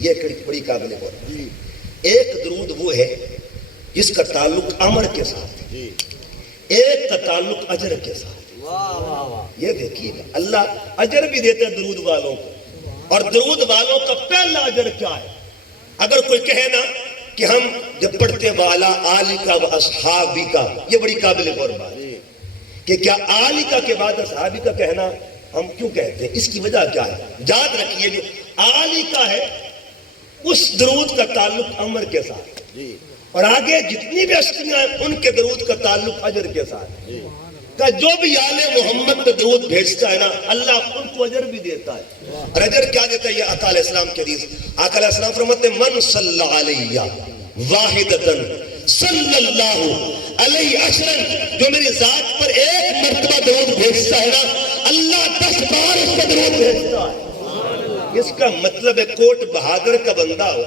یہ بڑی قابل غور بات۔ ایک درود وہ ہے جس کا تعلق امر کے ساتھ ہے، ایک کا تعلق اجر کے ساتھ۔ یہ دیکھیے گا اللہ اجر بھی دیتے ہیں درود والوں کو، اور درود والوں کا پہلا اجر کیا ہے؟ اگر کوئی کہے نا کہ ہم جب پڑھتے والا آلی کا و اصحابی کا، یہ بڑی قابل غور بات ہے کہ کیا آلی کا کے بعد اصحابی کا کہنا ہم کیوں کہتے ہیں؟ اس کی وجہ کیا ہے؟ یاد رکھیے جو آلی کا ہے اس درود کا تعلق امر کے ساتھ، اور آگے جتنی بھی ہستیاں ہیں ان کے درود کا تعلق اجر کے ساتھ۔ کہ جو بھی آل محمد پہ درود بھیجتا ہے نا اللہ ان کو اجر بھی دیتا ہے۔ اور اجر کیا دیتا ہے؟ یہ آقا علیہ السلام کے حدیث، آقا علیہ السلام فرماتے ہیں من صلی علیہ واحدتن صلی اللہ علیہ عشرن، جو میری ذات پر ایک مرتبہ درود بھیجتا ہے نا اللہ 10 بار اس پر درود بھیجتا ہے۔ اس کا مطلب ہے کوٹ بہادر کا بندہ ہو،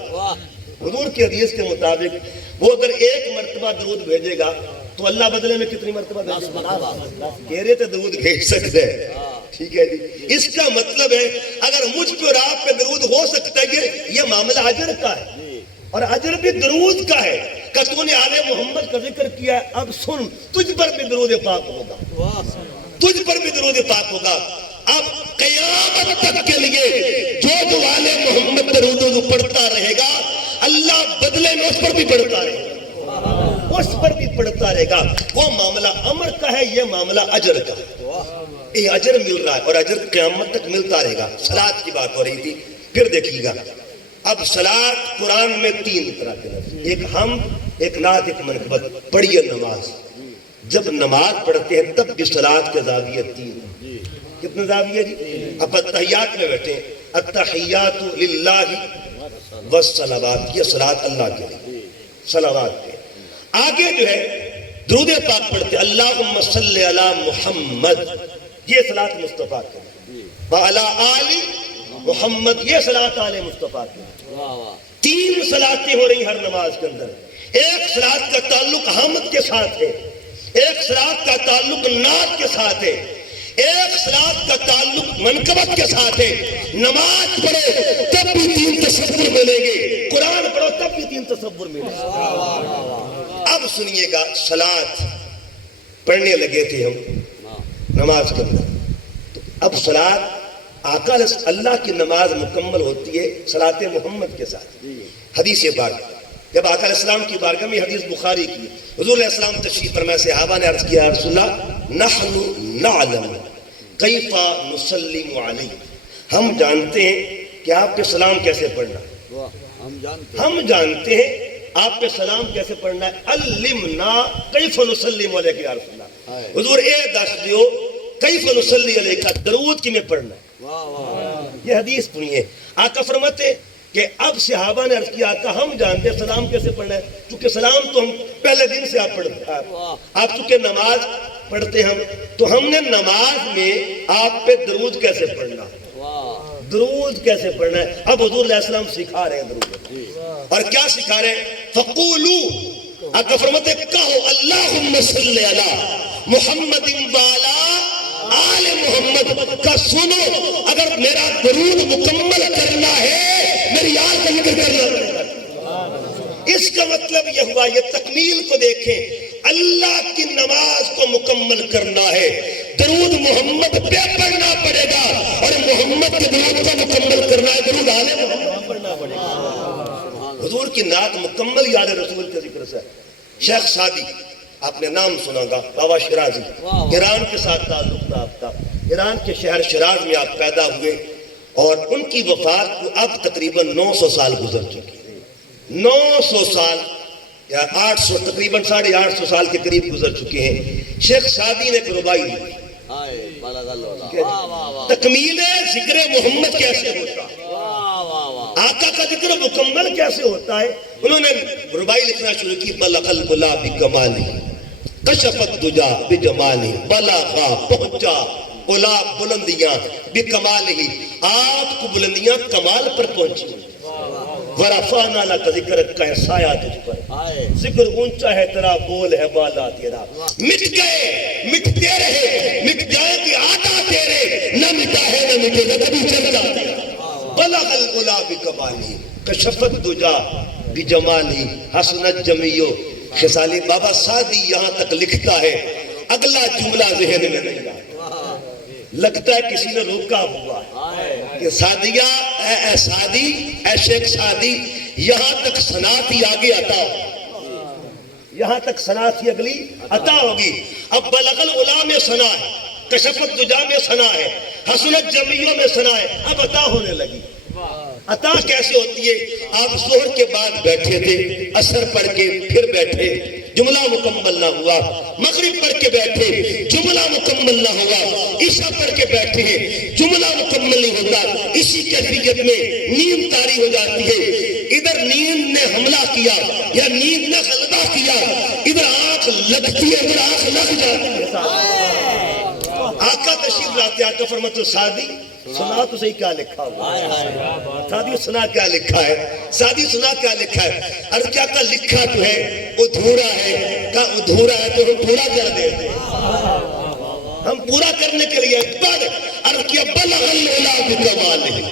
حضور کی حدیث کے مطابق وہ اگر ایک مرتبہ درود بھیجے گا تو اللہ بدلے میں کتنی مرتبہ بھیجے گا؟ کہہ رہے تھے درود بھیج سکتے ہیں، ٹھیک ہے جی۔ اس کا مطلب ہے اگر مجھ پہ اور آپ پہ درود ہو سکتا ہے یہ معاملہ اجر کا ہے، اور اجر بھی درود کا ہے کہ تو نے آل محمد کا ذکر کیا ہے، اب سن تجھ پر بھی درود پاک ہوگا، تجھ پر بھی درود پاک ہوگا۔ اب قیامت تک کے لیے جو آل محمد درود پڑھتا رہے گا اللہ بدلے میں اس پر بھی پڑھتا رہے گا، اس پر بھی پڑھتا رہے گا۔ وہ معاملہ امر کا ہے، یہ معاملہ اجر کا ہے۔ یہ اجر مل رہا ہے اور اجر قیامت تک ملتا رہے گا۔ صلات کی بات ہو رہی تھی، پھر دیکھیے گا اب صلاۃ قرآن میں 3 طرح کے لفظ، ایک حمد، ایک نعت، ایک منقبت۔ پڑھیے نماز، جب نماز پڑھتے ہیں تب بھی صلاۃ کے زاویے 3 ہیں۔ کتنے زاویے جی؟ اب اتحیات میں بیٹھے ہیں، التحیات للہ والصلوات، یہ صلاۃ اللہ کے لیے، صلوات کے۔ آگے جو ہے درود پاک پڑھتے اللہم صلی علی محمد، یہ صلاۃ مصطفیٰ کے لیے، وعلی آل محمد، یہ صلاۃ آل مصطفیٰ کے لیے۔ واہ واہ 3 صلاتیں ہو رہی ہر نماز کے اندر۔ ایک صلات کا تعلق حمد کے ساتھ ہے، ایک صلات کا تعلق نعت کے ساتھ ہے، ایک صلات کا تعلق منقبت کے ساتھ ہے۔ نماز پڑھو تب بھی 3 تصور ملیں گے، قرآن پڑھو تب بھی 3 تصور ملیں گے۔ اب سنیے گا، صلات پڑھنے لگے تھے ہم نماز کے اندر، تو اب صلات آقا اللہ کی نماز مکمل ہوتی ہے صلاۃ محمد کے ساتھ۔ حدیث پاک جب آقا علیہ السلام کی بارگاہ میں، حدیث بخاری کی، حضور علیہ السلام تشریف فرمائے، صحابہ نے عرض کیا، رسول اللہ نحن نعلم کیف نسلم علیہ، ہم جانتے ہیں کہ آپ پہ سلام کیسے پڑھنا، ہم جانتے ہیں آپ پہ سلام کیسے پڑھنا ہے۔ علمنا کیف نسلم علیہ یا رسول اللہ، حضور اے دس دیو کیف نسلی علیہ کا درود کی میں پڑھنا ہے۔ یہ حدیث سنیے، آقا فرماتے کہ اب صحابہ نے عرض کیا، آقا ہم جانتے ہیں سلام کیسے پڑھنا ہے، کیونکہ سلام تو ہم پہلے دن سے آپ پڑھتے ہیں، آپ چونکہ نماز پڑھتے ہم، تو ہم نے نماز میں آپ پہ درود کیسے پڑھنا، درود کیسے پڑھنا ہے۔ اب حضور علیہ السلام سکھا رہے ہیں درود، اور کیا سکھا رہے ہیں؟ فقولو، آقا فرماتے کہو اللہم صلی علی محمد وعلی آل محمد کا سنو، اگر میرا درود مکمل کرنا ہے میری آل کا ذکر کرنا ہے۔ اس کا مطلب یہ ہوا، یہ تکمیل کو دیکھیں، اللہ کی نماز کو مکمل کرنا ہے، درود محمد پہ پڑھنا پڑے گا، اور محمد کے درود کو مکمل کرنا ہے، درود آل محمد پڑھنا پڑے گا۔ حضور کی نعت مکمل یاد رسول کے ذکر سے۔ شیخ سعدی، آپ نے نام سنا گا، بابا شرازی، ایران کے ساتھ تعلق رابطہ، ایران کے شہر شیراز میں آپ پیدا ہوئے، اور ان کی وفات کو اب تقریباً 900 سال گزر چکی ہے، 900 سال یا 800، تقریباً 850 سال کے قریب گزر چکے ہیں۔ شیخ سعدی نے ایک ربائی لکھی، تکمیل ذکر محمد کیسے ہوتا، آقا کا ذکر مکمل کیسے ہوتا ہے۔ انہوں نے ربائی لکھنا شروع کی، بلغ العلا بکمالی کشفت دجا بجمالی، بلغا پہنچا علا بلندیاں بکمالی، آپ کو بلندیاں کمال پر پہنچی، ورفعنا لک ذکرک کا سایہ تجھ پر، ذکر اونچا ہے تیرا، بول ہے بالا تیرا، مٹ گئے مٹتے رہے، مٹ جائے کہ آتا تیرے، نہ مٹا ہے نہ مٹے گا کبھی چلتا تیرا، بلغ العلا بکمالی کشفت دجا بجمالی حسنت جمیو خصالی۔ بابا سعدی یہاں تک لکھتا ہے، اگلا جملہ ذہن میں نہیں آتا، لگتا ہے کسی نے روکا ہوا ہے کہ سعدیہ اے سعدی، اے شیخ سعدی، یہاں تک صنعت ہی آگے عطا ہوگی، یہاں تک صنعت ہی اگلی عطا ہوگی۔ اب بلغ العلا میں ثنا ہے، کشفت دجا میں ثنا ہے، حسنت جمیوں میں ثنا ہے، اب عطا ہونے لگی۔ عطا کیسے ہوتی ہے؟ آپ ظہر کے بعد بیٹھے تھے، عصر پڑھ کے پھر بیٹھے، جملہ مکمل نہ ہوا، مغرب پڑھ کے بیٹھے، جملہ مکمل نہ ہوا، عشاء پڑھ کے بیٹھے ہیں، جملہ مکمل نہیں ہوتا، اسی کیفیت میں نیند طاری ہو جاتی ہے، ادھر نیند نے حملہ کیا یا نیند نے غلبہ کیا، ادھر آنکھ لگتی ہے، ادھر آنکھ لگ جاتی ہے۔ آقا تشریف لاتے، آقا فرماتے سعدی سنا تو صحیح کیا لکھا ہوا، سعدی سنا کیا لکھا ہے، سعدی سنا کیا لکھا ہے، عرض کیا کا لکھا تو ہے ادھورا ہے، کہا ادھورا ہے تو ہم پورا کر دیتے ہیں، ہم پورا کرنے کے لیے پر عرض کیا بلغ العلا بکمالہ،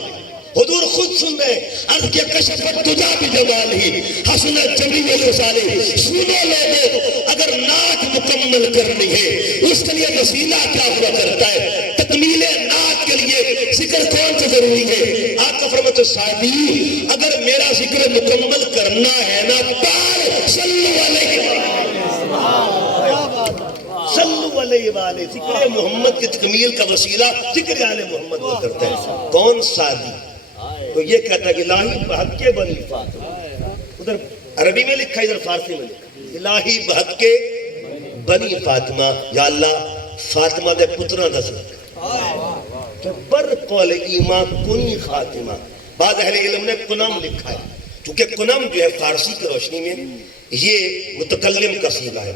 حضور خود سن رہے، عرض کیا کشفت دجا بجمالہ حسنت جمیع خصالہ۔ سنو لوگو، اگر نعت مکمل کرنی ہے اس کے لیے وسیلہ کیا ہوا کرتا ہے، تکمیل نعت کے لیے ذکر کون سا ضروری ہے؟ آقا فرماتے سعدی اگر میرا ذکر مکمل کرنا ہے نا، پار صلو علیہ صلو علیہ وآلہ، ذکر محمد کی تکمیل کا وسیلہ ذکر آل محمد کو کرتا ہے۔ کون سعدی؟ تو یہ کہتا ہے کہ الہی بحق کے بنی فاطمہ، ادھر عربی میں لکھا ادھر فارسی میں لکھا، الہی بحق کے بنی فاطمہ، یا اللہ فاطمہ دے پترہ دس کہ بر قول ایمان کنی خاتمہ. بعض اہل علم نے کنم لکھا ہے، چونکہ کنم جو ہے فارسی کی روشنی میں یہ متکلم کا صیغہ ہے.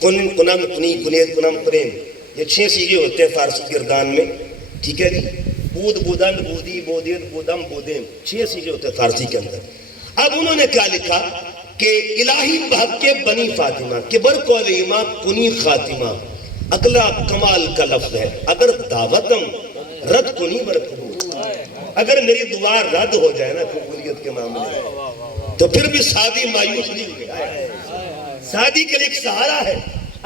کنم، کنی، کنید، کنم، پریم، یہ 6 صیغے ہوتے ہیں فارسی گردان میں. ٹھیک ہے جی، بود، بودن، بودی، بودید، بودم، بودیم، 6 صیغے ہوتے ہیں فارسی کے اندر. اب انہوں نے کیا لکھا کہ الہی بحق کے بنی فاطمہ کہ بر قول ایمان کنی خاتمہ. اگلا کمال کا لفظ ہے، اگر دعوتم رد کنی بر قبول. اگر میری دعا رد ہو جائے نا قبولیت کے معاملے تو پھر بھی سعدی مایوس نہیں ہوئے. سعدی کے لیے ایک سہارا ہے.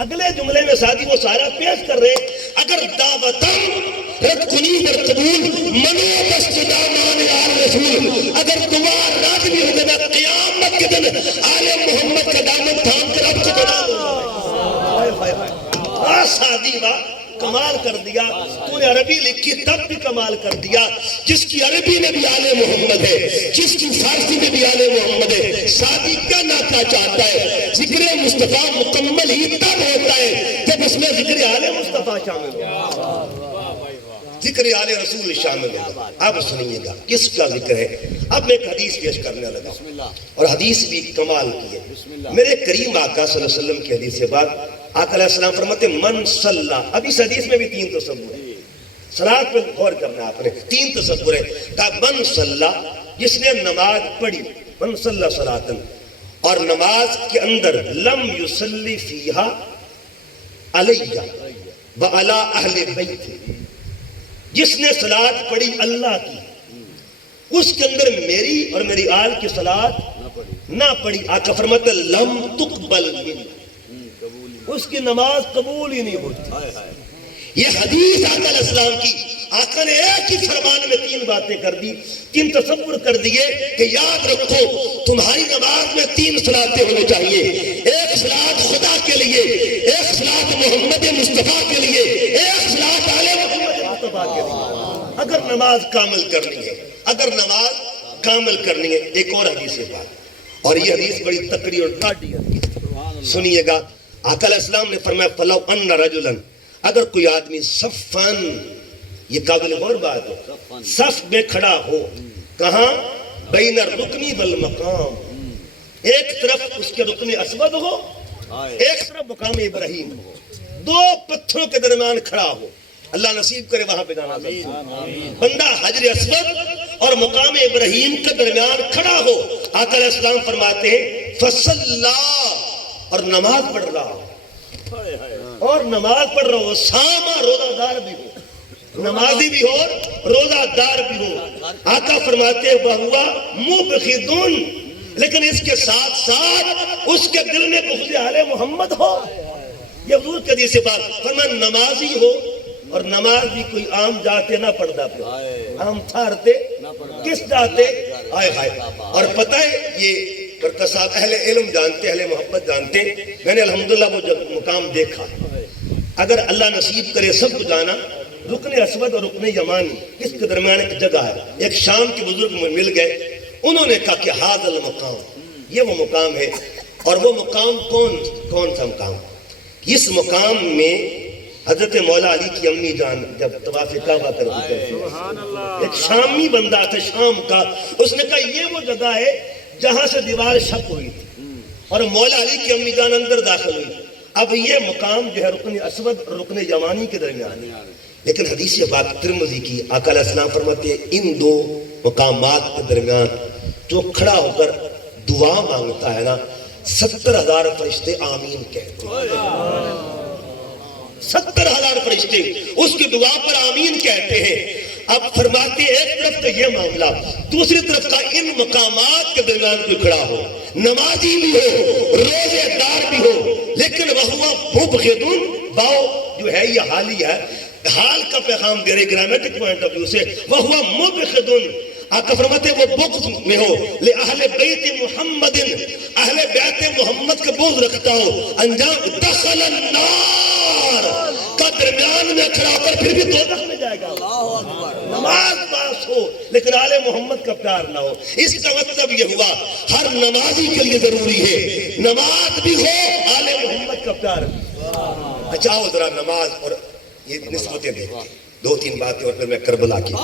اگلے جملے میں سعدی وہ سہارا پیش کر رہے، اگر دعوتم رد کنی بر قبول منو بستدا مان آل رسول. اگر دعا رد بھی ہو جائے قیامت کے دن آل محمد کا دامن تھام کر آپ کو بنا دو. سعدی با کمال کر دیا. تو نے عربی لکھی تب بھی کمال کر دیا. جس کی عربی میں بھی آل محمد ہے، جس کی فارسی میں بھی آل محمد ہے. سعدی کیا ناتا چاہتا ہے؟ ذکر مصطفیٰ مکمل ہی تب ہوتا ہے جب اس میں ذکر آل مصطفیٰ شامل ہو، ذکر آل رسول شامل ہے. اب سنیے گا کس کا ذکر ہے. اب میں ایک حدیث پیش کرنے لگا اور حدیث بھی کمال کی ہے. میرے کریم آقا صلی اللہ علیہ وسلم کی حدیث سے بعد آقا علیہ السلام فرماتے من صلی. اب اس حدیث میں بھی 3 تصور ہیں، صلاۃ پہ غور کرنا آپ نے. 3 تصور ہے. کہا من صلی، جس نے نماز پڑھی، من صلی صلاۃً، اور نماز کے اندر لم یصلی فیہا علیہ وعلی اہل بیت، جس نے صلاۃ پڑھی اللہ کی، اس کے اندر میری اور میری آل کی صلاۃ نہ پڑھی، آقا فرماتے لم تقبل منہ، اس کی نماز قبول ہی نہیں ہوتی. یہ حدیث آقا علیہ السلام کی. آقا نے ایک ہی فرمان میں 3 باتیں کر دی، 3 تصور کر دیے کہ یاد رکھو تمہاری نماز میں 3 صلاتیں ہونی چاہیے. ایک صلات خدا کے لیے، ایک صلات محمد مصطفیٰ کے لیے، ایک صلات آل محمد مصطفیٰ کے لیے. اگر نماز کامل کرنی ہے، اگر نماز کامل کرنی ہے. ایک اور حدیث ہے بات، اور یہ حدیث بڑی تکڑی اور ٹاٹی ہے، سنیے گا. آقا علیہ السلام نے فرمایا فلو ان رجلا، اگر کوئی آدمی صفن، یہ قابل غور بات ہے، صف میں کھڑا ہو، کہاں؟ بین الرکن والمقام، ایک طرف اس کے رکن اسود ہو، ایک طرف مقام ابراہیم ہو، 2 پتھروں کے درمیان کھڑا ہو. اللہ نصیب کرے وہاں پہ جانا. بندہ حجر اسود اور مقام ابراہیم کے درمیان کھڑا ہو. آقا علیہ السلام فرماتے ہیں فصلا، اور نماز پڑھ رہا ہو، اور نماز پڑھ رہا ہو، سامہ، روزہ دار بھی ہو، نمازی بھی ہو، روزہ دار بھی ہو. آقا فرماتے ہیں وَهُوَ مُبْغِضٌ، لیکن اس کے ساتھ ساتھ اس کے دل میں بغض آل محمد ہو. یہ حضور کے حدیث سے بات. فرمایا نمازی ہو اور نماز بھی کوئی عام جاتے نہ پڑھتا پہ، عام تھارتے کس جاتے آئے ہائے. اور پتہ ہے یہ برکت صاحب اہل علم جانتے، اہل محبت جانتے. میں نے الحمدللہ وہ مقام دیکھا. اگر اللہ نصیب کرے سب کو جانا، رکن اسود اور رکن یمانی اس کے درمیان ایک جگہ ہے. ایک شام کے بزرگ مل گئے، انہوں نے کہا کہ ھذا المقام، یہ وہ مقام ہے. اور وہ مقام کون سا مقام؟ اس مقام میں حضرت مولا علی کی امی جان جب طواف کعبہ کرتی تھی، ایک شامی بندہ تھا شام کا، اس نے کہا یہ وہ جگہ ہے جہاں سے دیوار شق ہوئی تھی اور مولا علی کی امی جان اندر داخل ہوئی. اب یہ مقام جو ہے رکن اسود اور رکن یمانی کے درمیان. لیکن حدیث بات ترمذی کی، آقا علیہ السلام فرماتے ہیں ان 2 مقامات کے درمیان جو کھڑا ہو کر دعا مانگتا ہے نا، 70,000 فرشتے آمین کہتے ہیں. 70,000 فرشتے اس کی دعا پر آمین کہتے ہیں. اب فرماتے ایک طرف تو یہ معاملہ، دوسری طرف کا ان مقامات کے درمیان کوئی کھڑا ہو، نمازی بھی ہو، روزے دار بھی ہو، لیکن وَهُوَ مُبْغِضٌ، باؤ جو ہے یہ حالی ہے، حال کا پیغام دے رہے گرامیٹک پوائنٹ آف ویو سے. وَهُوَ مُبْغِضٌ، آقا فرماتے وہ بغض میں ہو، لِأَهْلِ بَيْتِ مُحَمَّدٍ، اہل بیت محمد کا بغض رکھتا ہو. انجام دخل النار کا درمیان میں کھڑا کر پھر بھی دوزخ میں جائے گا. نماز پاس ہو لیکن آل محمد کا پیار نہ ہو. اس کا مطلب یہ ہوا ہر نمازی کے لیے ضروری ہے نماز بھی ہو آل محمد کا پیار بھی. اچھا ہو ذرا نماز اور یہ نسبتیں دیکھتے ہیں. 2-3 باتیں اور پھر میں کربلا کی.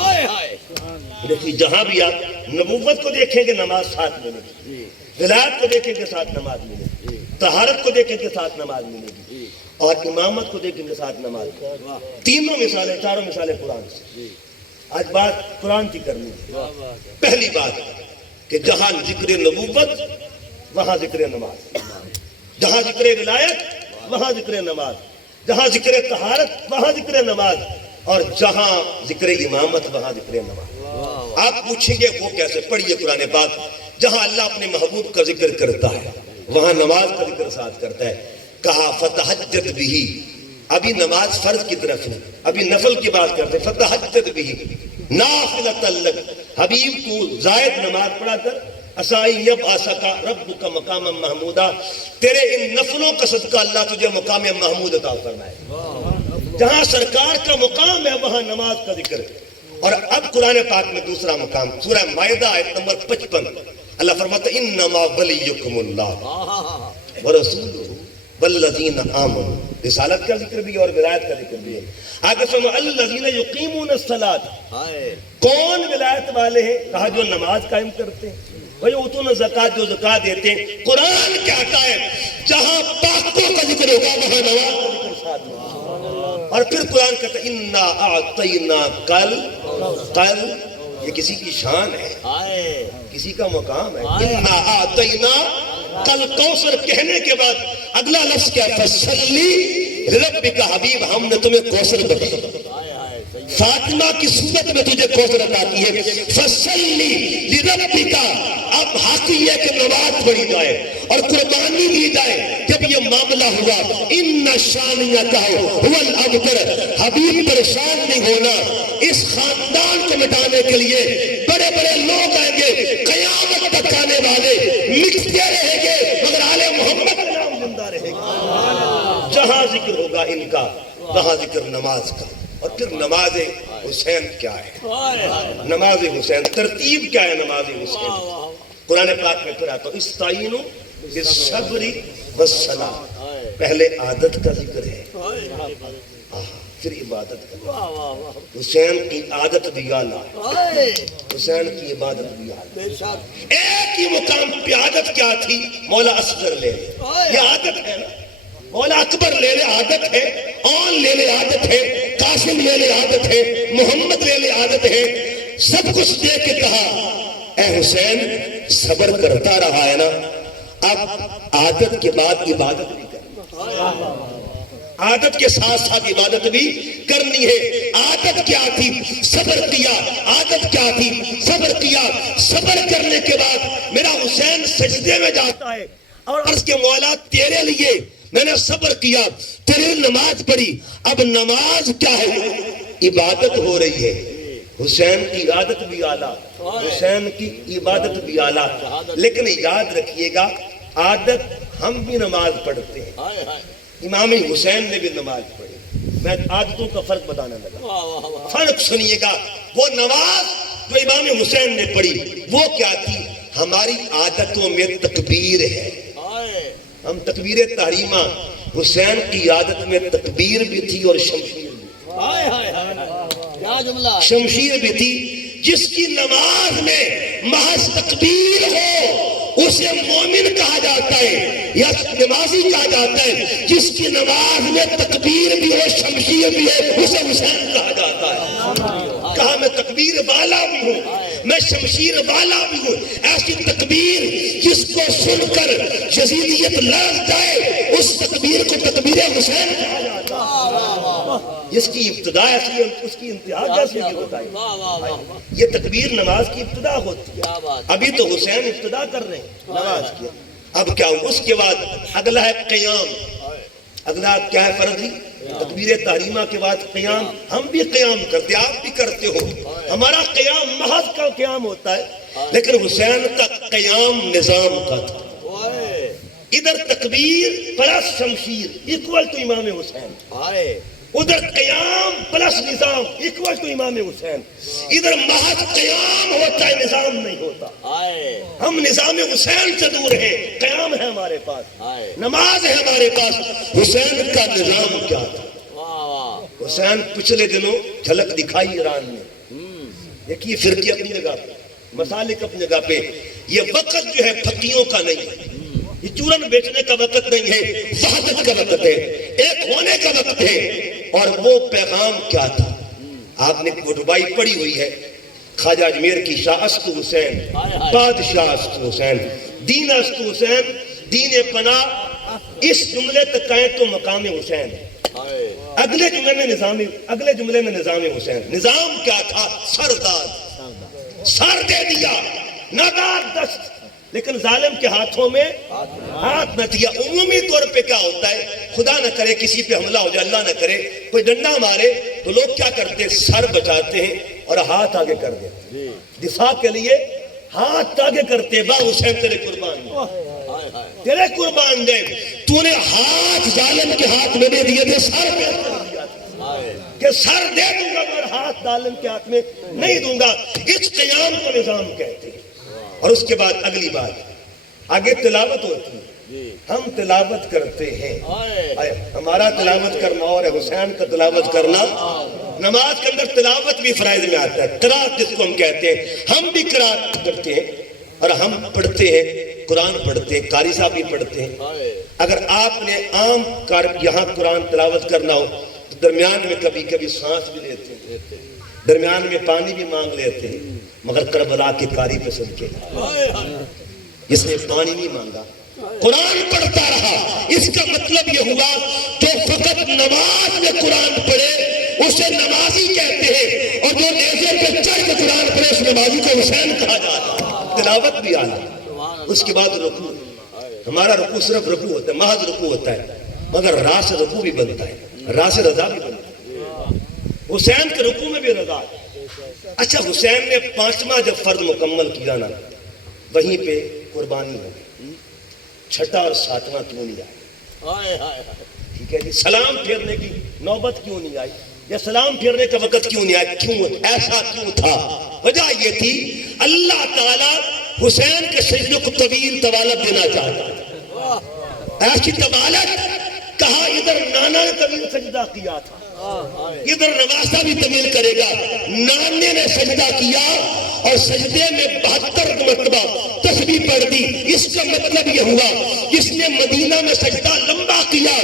دیکھیے جہاں بھی آپ نبوت کو دیکھیں گے نماز ساتھ ملے گی, ولایت کو دیکھیں گے ساتھ نماز ملے گی, طہارت کو دیکھیں گے ساتھ نماز ملے گی, اور امامت کو دیکھیں گے ساتھ نماز. تینوں مثالیں, چاروں مثالیں قرآن سے. آج بات قرآن کی کرنی ہے. پہلی بات کہ جہاں ذکر نبوت وہاں ذکر نماز, جہاں ذکر ولایت وہاں ذکر نماز, جہاں ذکر طہارت وہاں ذکر نماز, اور جہاں ذکر امامت وہاں ذکر نماز. آپ پوچھیں گے وہ کیسے؟ پڑھیے قرآن پاک. جہاں اللہ اپنے محبوب کا ذکر کرتا ہے وہاں نماز کا ذکر ساتھ کرتا ہے. کہا فتہجد بھی, ابھی نماز فرض کی طرف نہیں, ابھی نفل کی بات کرتے. فتہجد بھی نافلۃ لک, حبیب تو زائد نماز پڑھا کر. عسیٰ یبعثک ربک مقاما محمودا, تیرے ان نفلوں کا صدقہ اللہ تجھے مقام محمود عطا فرمائے. جہاں سرکار کا مقام ہے وہاں نماز کا ذکر. اور اب قرآن پاک میں دوسرا مقام سورہ مائدہ آیت نمبر 55 اللہ فرماتا ہے انما ولیکم اللہ ورسولہ والذین آمنوا. رسالت کا ذکر بھی اور ولایت کا ذکر بھی ہے. آگے سنو الذین یقیمون الصلاۃ, کون ولایت والے ہیں؟ کہا جو نماز قائم کرتے ہیں. ویؤتون الزکاۃ, جو زکات دیتے ہیں. قرآن کہتا ہے جہاں پاکوں کا ذکر ہوگا وہاں نماز کا ذکر ساتھ ہوگا. اور پھر قرآن کہتا ہے انا اعطیناک الکوثر, یہ کسی کی شان ہے, کسی کا مقام ہے. انا اعطیناک الکوثر کہنے کے بعد اگلا لفظ کیا؟ فصلی لربک, حبیب ہم نے تمہیں کوثر بخشا, فاطمہ کی صورت میں تجھے کوثر عطا کی ہے. فصلی لربک, اب حق یہ کہ نماز پڑھی جائے اور قربانی دی جائے. جب یہ معاملہ ہوا ان شانیک هو الابتر, حبیب پریشان نہیں ہونا. اس خاندان کو مٹانے کے لیے بڑے بڑے لوگ آئیں گے, قیامت تک آنے والے مٹتے رہیں گے مگر آل محمد کا نام زندہ رہے گا. جہاں ذکر ہوگا ان کا وہاں ذکر نماز کا. اور پھر نماز حسین کیا ہے؟ نماز حسین ترتیب کیا ہے نماز حسین؟ قرآن پاک میں پھر آتا استعینوا بالصبر والصلاۃ. پہلے عادت کا ذکر ہے, پھر عبادت کا. حسین کی عادت بھی اعلیٰ, حسین کی عبادت بھی اعلیٰ. ایک ہی مقام پہ عادت کیا تھی؟ مولا اصغر لے لے, یہ عادت ہے نا. مولا اکبر لے لے عادت ہے, اون لے لے عادت ہے, قاسم لے لے عادت ہے, محمد لے لے عادت ہے. سب کچھ دے کے کہا اے حسین صبر کرتا رہا ہے نا, اب عادت کے بعد عبادت بھی کرنی, عادت کے ساتھ ساتھ عبادت بھی کرنی ہے. عادت کیا تھی؟ صبر کیا. عادت کیا تھی؟ صبر کیا. صبر کرنے کے بعد میرا حسین سجدے میں جاتا ہے اور عرض کے مولا تیرے لیے میں نے صبر کیا, تیرے نماز پڑھی. اب نماز کیا ہے؟ عبادت ہو رہی ہے. حسین کی عادت بھی اعلیٰ, حسین کی عبادت بھی اعلیٰ. لیکن یاد رکھیے گا عادت ہم بھی نماز پڑھتے ہیں, امام حسین نے بھی نماز پڑھی. میں عادتوں کا فرق بتانے لگا. فرق سنیے گا. وہ نماز جو امام حسین نے پڑھی وہ کیا تھی؟ ہماری عادتوں میں تکبیر ہے, ہم تکبیر تحریمہ. حسین کی عادت میں تکبیر بھی تھی اور شمشیر بھی تھی. شمشیر بھی تھی. جس کی نماز میں محض تکبیر ہو اسے مومن کہا جاتا ہے یا نمازی کہا جاتا ہے. جس کی نماز میں تکبیر بھی ہو شمشیر بھی ہے اسے حسین کہا جاتا ہے. کہا میں تکبیر والا بھی ہوں, میں شمشیر والا بھی ہوں. ایسی تکبیر جس کو سن کر یزیدیت لرز جائے اس تکبیر کو تکبیر حسین کہا جاتا ہے. جس کی ابتدا ایسی ہے اس کی انتہا کیسی ہوتی ہے؟ یہ تکبیر نماز کی ابتدا ہوتی ہے. ابھی تو حسین ابتدا کر رہے ہیں نماز کی. اب کیا ہوں؟ اس کے بعد اگلا ہے قیام. اگلا کیا ہے فرضی؟ تکبیر تحریمہ کے بعد قیام. ہم بھی قیام کرتے, آپ بھی کرتے ہو. ہمارا قیام محض کا قیام ہوتا ہے لیکن حسین کا قیام نظام کا تھا. ادھر تکبیر پلس شمشیر اکول تو امام حسین. ادھر قیام پلس نظام اکول ٹو امام حسین. ادھر محض قیام ہوتا ہے، نظام نہیں ہوتا. آئے ہم نظام حسین سے دور ہیں، قیام ہے ہمارے پاس، آئے نماز ہے ہمارے پاس. حسین کا نظام کیا تھا؟ واہ واہ حسین پچھلے دنوں جھلک دکھائی ایران میں. دیکھیے فرقے اپنی جگہ پہ، مسالک اپنی جگہ پہ. یہ وقت جو ہے پھکیوں کا نہیں ہے، یہ چورن بیچنے کا وقت نہیں ہے، وحدت کا وقت ہے، ایک ہونے کا وقت ہے. اور وہ پیغام کیا تھا؟ آپ نے گڈبائی پڑھی ہوئی ہے خواجہ اجمیر کی، شاہ است حسین بادشاہ است حسین، دین است حسین دین پناہ، اس جملے تک کہیں تو مقام حسین. آئے اگلے جملے میں نظام حسین. نظام کیا تھا؟ سردار، سر دے دیا، نادار دست، لیکن ظالم کے ہاتھوں میں ہاتھ نہ دیا. عمومی طور پہ کیا ہوتا ہے، خدا نہ کرے کسی پہ حملہ ہو جائے، اللہ نہ کرے کوئی ڈنڈا مارے تو لوگ کیا کرتے ہیں؟ سر بچاتے ہیں اور ہاتھ آگے کر دیتے ہیں. دفاع کے لیے ہاتھ آگے کرتے. با حسین تیرے قربان دے، تیرے قربان دے. تو نے ہاتھ ظالم کے ہاتھ میں دے دیے تھے، سر پہ دیا تھا کہ سر دے دوں گا مگر ہاتھ ظالم کے ہاتھ میں نہیں دوں گا. اس قیام کو نظام کہتے ہیں. اور اس کے بعد اگلی بات، آگے تلاوت ہوتی ہے. ہم تلاوت کرتے ہیں، ہمارا تلاوت کرنا اور حسین کا تلاوت کرنا. نماز کے اندر تلاوت بھی فرائض میں آتا ہے، قرات جس کو ہم کہتے ہیں. ہم بھی قرات کرتے ہیں اور ہم پڑھتے ہیں، قرآن پڑھتے ہیں، قاری صاحب بھی پڑھتے ہیں. اگر آپ نے عام یہاں قرآن تلاوت کرنا ہو تو درمیان میں کبھی کبھی سانس بھی لیتے ہیں، درمیان میں پانی بھی مانگ لیتے ہیں. مگر کربلا کے قاری پہ صدقے جس نے پانی نہیں مانگا قرآن پڑھتا رہا. اس کا مطلب یہ ہوا جو فقط نماز میں قرآن پڑھے اسے نمازی کہتے ہیں، اور جو نیزے پہ چڑھ کے قرآن پڑھے اس نمازی کو حسین کہا جاتا ہے. تلاوت بھی آنا. اس کے بعد رکوع. ہمارا رکوع صرف رکوع ہوتا ہے، محض رکوع ہوتا ہے، مگر راس رکوع بھی بنتا ہے، راس رضا بھی بنتا ہے. حسین کے رکوع میں بھی رضا ہے. اچھا حسین نے 5واں جب فرض مکمل کیا نا، وہیں پہ قربانی ہو گئی. 6واں اور 7واں کیوں نہیں آئے؟ ٹھیک ہے جی، سلام پھیرنے کی نوبت کیوں نہیں آئی، یا سلام پھیرنے کا وقت کیوں نہیں آیا؟ کیوں ایسا کیوں تھا؟ وجہ یہ تھی اللہ تعالیٰ حسین کے سجدے کو طویل طوالت دینا چاہتا تھا. ایسی طوالت کہا ادھر نانا نے طویل سجدہ کیا تھا، ادھر نواسا بھی طویل کرے گا. نانے نے سجدہ کیا اور سجدے میں 72 مرتبہ تسبیح پڑھ دی. اس کا مطلب یہ ہوا جس نے مدینہ میں سجدہ لمبا کیا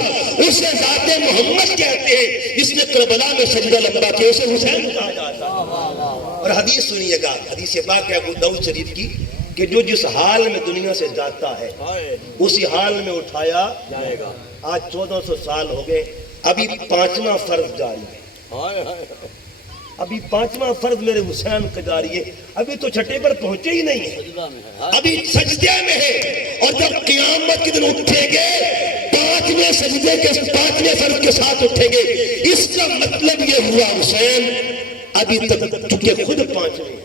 اسے ذات محمد کہتے ہیں، جس نے کربلا میں سجدہ لمبا کیا اسے حسین کہا جاتا. اور حدیث سنیے گا، حدیث پاک ہے ابو داؤد شریف کی، کہ جو جس حال میں دنیا سے جاتا ہے اسی حال میں اٹھایا جائے گا. آج 1400 سال ہو گئے، ابھی 5واں فرض جاری ہے. ابھی 5واں فرض میرے حسین کا جاری ہے. ابھی تو چھٹے پر پہنچے ہی نہیں ہے، ابھی سجدے میں ہے. اور جب قیامت کے دن اٹھیں گے 5ویں سجدے کے 5ویں فرض کے ساتھ اٹھیں گے. اس کا مطلب یہ ہوا حسین ابھی تک چونکہ خود 5ویں،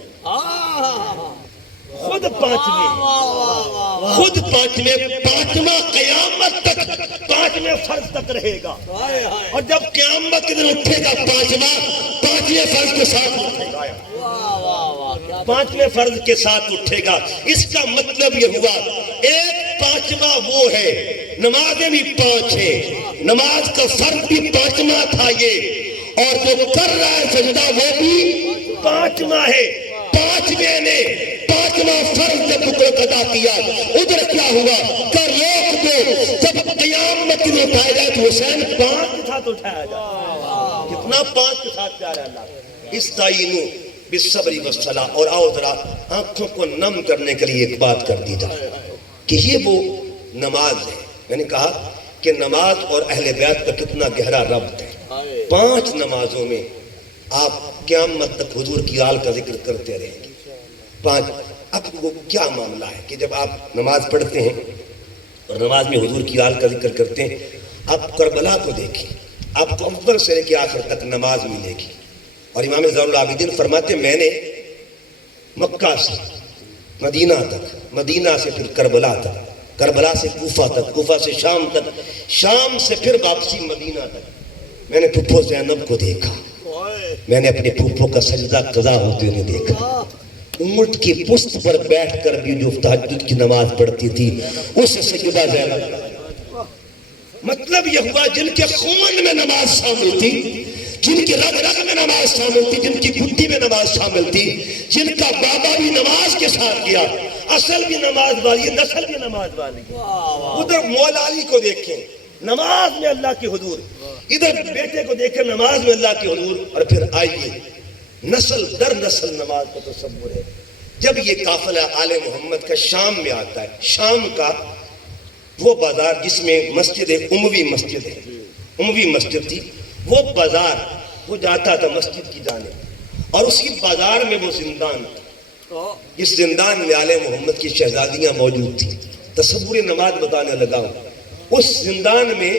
خود 5ویں، خود 5ویں، 5واں قیامت تک 5ویں فرض تک رہے گا. اور جب قیامت کے دن اٹھے گا 5ویں فرض کے ساتھ اٹھے گا، 5ویں فرض کے ساتھ اٹھے گا. اس کا مطلب یہ ہوا ایک 5واں وہ ہے، نمازیں بھی 5 ہیں، نماز کا فرض بھی 5واں تھا یہ، اور جو کر رہا ہے سجدہ وہ بھی 5واں ہے. 5ویں نے 5واں فرض جب ادا کیا ادھر کیا ہوا کہ روک دو، جب قیامت میں اٹھایا جائے تو حسین 5 کے ساتھ اٹھایا جائے. کتنا 5 کے ساتھ پیارا اللہ. استعینوا بالصبر والصلاۃ. اور آؤ ذرا آنکھوں کو نم کرنے کے لیے ایک بات کر دی جائے کہ یہ وہ نماز ہے. میں نے کہا کہ نماز اور اہل بیت کا کتنا گہرا ربط ہے. 5 نمازوں میں آپ قیامت تک حضور کی آل کا ذکر کرتے رہیں گے. 5. اب وہ کیا معاملہ ہے کہ جب آپ نماز پڑھتے ہیں اور نماز میں حضور کی آل کا ذکر کرتے ہیں، آپ کربلا کو دیکھیں، آپ کو اول سے لے کے آخر تک نماز ملے گی. اور امام زین العابدین فرماتے میں نے مکہ سے مدینہ تک، مدینہ سے پھر کربلا تک، کربلا سے کوفہ تک، کوفہ سے شام تک، شام سے پھر واپسی مدینہ تک، میں نے پھپھو زینب کو دیکھا، میں نے اپنے پھپھو کا سجدہ قضا ہوتے ہوئے دیکھا، اونٹ کی پشت پر بیٹھ کر بھی جو تہجد کی نماز پڑھتی تھی اس سیدہ زینب۔ مطلب یہ ہوا جن کے خون میں نماز شامل تھی، جن کی رگ رگ میں نماز شامل تھی، جن کی گھٹی میں نماز شامل تھی، جن کا بابا بھی نماز کے ساتھ گیا، اصل بھی نماز والی، نسل بھی نماز والی۔ ادھر مولا علی کو دیکھیں نماز میں اللہ کی حضور، ادھر بیٹے کو دیکھیں نماز میں اللہ کی حضور، اور پھر آئیے نسل در نسل نماز کا تصور ہے۔ جب یہ قافلہ آل محمد کا شام میں آتا ہے، شام کا وہ بازار جس میں مسجد اموی مسجد ہے، اموی مسجد تھی، وہ بازار وہ جاتا تھا مسجد کی جانب، اور اسی بازار میں وہ زندان تھا، اس زندان میں آل محمد کی شہزادیاں موجود تھیں۔ تصور نماز بتانے لگا ہوں، اس زندان میں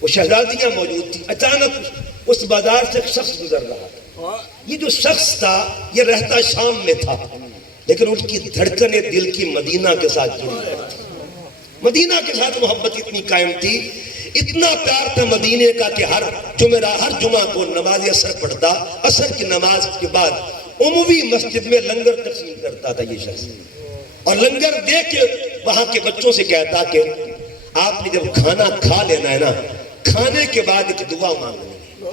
وہ شہزادیاں موجود تھیں، اچانک اس بازار سے ایک شخص گزر رہا تھا۔ یہ جو شخص تھا یہ رہتا شام میں تھا، لیکن اس کی دھڑکنیں دل کی مدینہ کے ساتھ جڑی ہوئی تھی، مدینہ کے ساتھ محبت اتنی قائم تھی، اتنا پیار تھا مدینے کا کہ ہر جمعہ کو نماز اثر پڑھتا، اثر کی نماز کے بعد عمومی مسجد میں لنگر تقسیم کرتا تھا یہ شخص، اور لنگر دے کے وہاں کے بچوں سے کہتا کہ آپ نے جب کھانا کھا لینا ہے نا، کھانے کے بعد ایک دعا مانگنی ہے،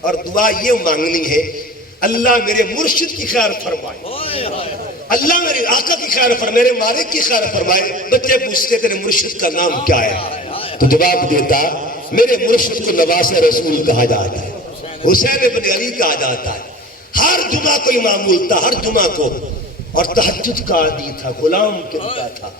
اور دعا یہ مانگنی ہے اللہ میرے مرشد کی خیر فرمائے، اللہ میرے آقا کی خیر فرمائے، میرے مالک کی خیر فرمائے۔ بچے پوچھتے تیرے مرشد کا نام کیا ہے؟ تو جواب دیتا میرے مرشد کو نواس رسول کہا جاتا ہے، حسین بن علی کہا جاتا ہے۔ ہر جمعہ کو معمول تھا، ہر جمعہ کو، اور تہجد کا عادی تھا، غلام کن کا تھا،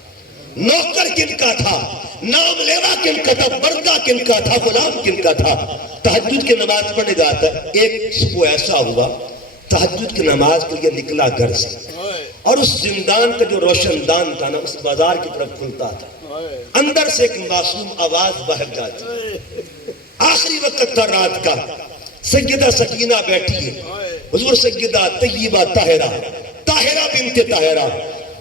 نوکر کن کا تھا، نام لیوا کن کا تھا، بردہ کن کا تھا، غلام کن کا تھا، تہجد کی نماز پڑھنے جاتا۔ ایک صبح ایسا ہوا تہجد کی نماز کے لیے نکلا گھر سے، اور اس زندان کا جو روشن دان تھا نا اس بازار کی طرف کھلتا تھا، اندر سے ایک معصوم آواز باہر جاتی، آخری وقت تھا رات کا، سیدہ سکینہ بیٹھی ہے، حضور سیدہ طیبہ طاہرہ، طاہرہ بنت طاہرہ،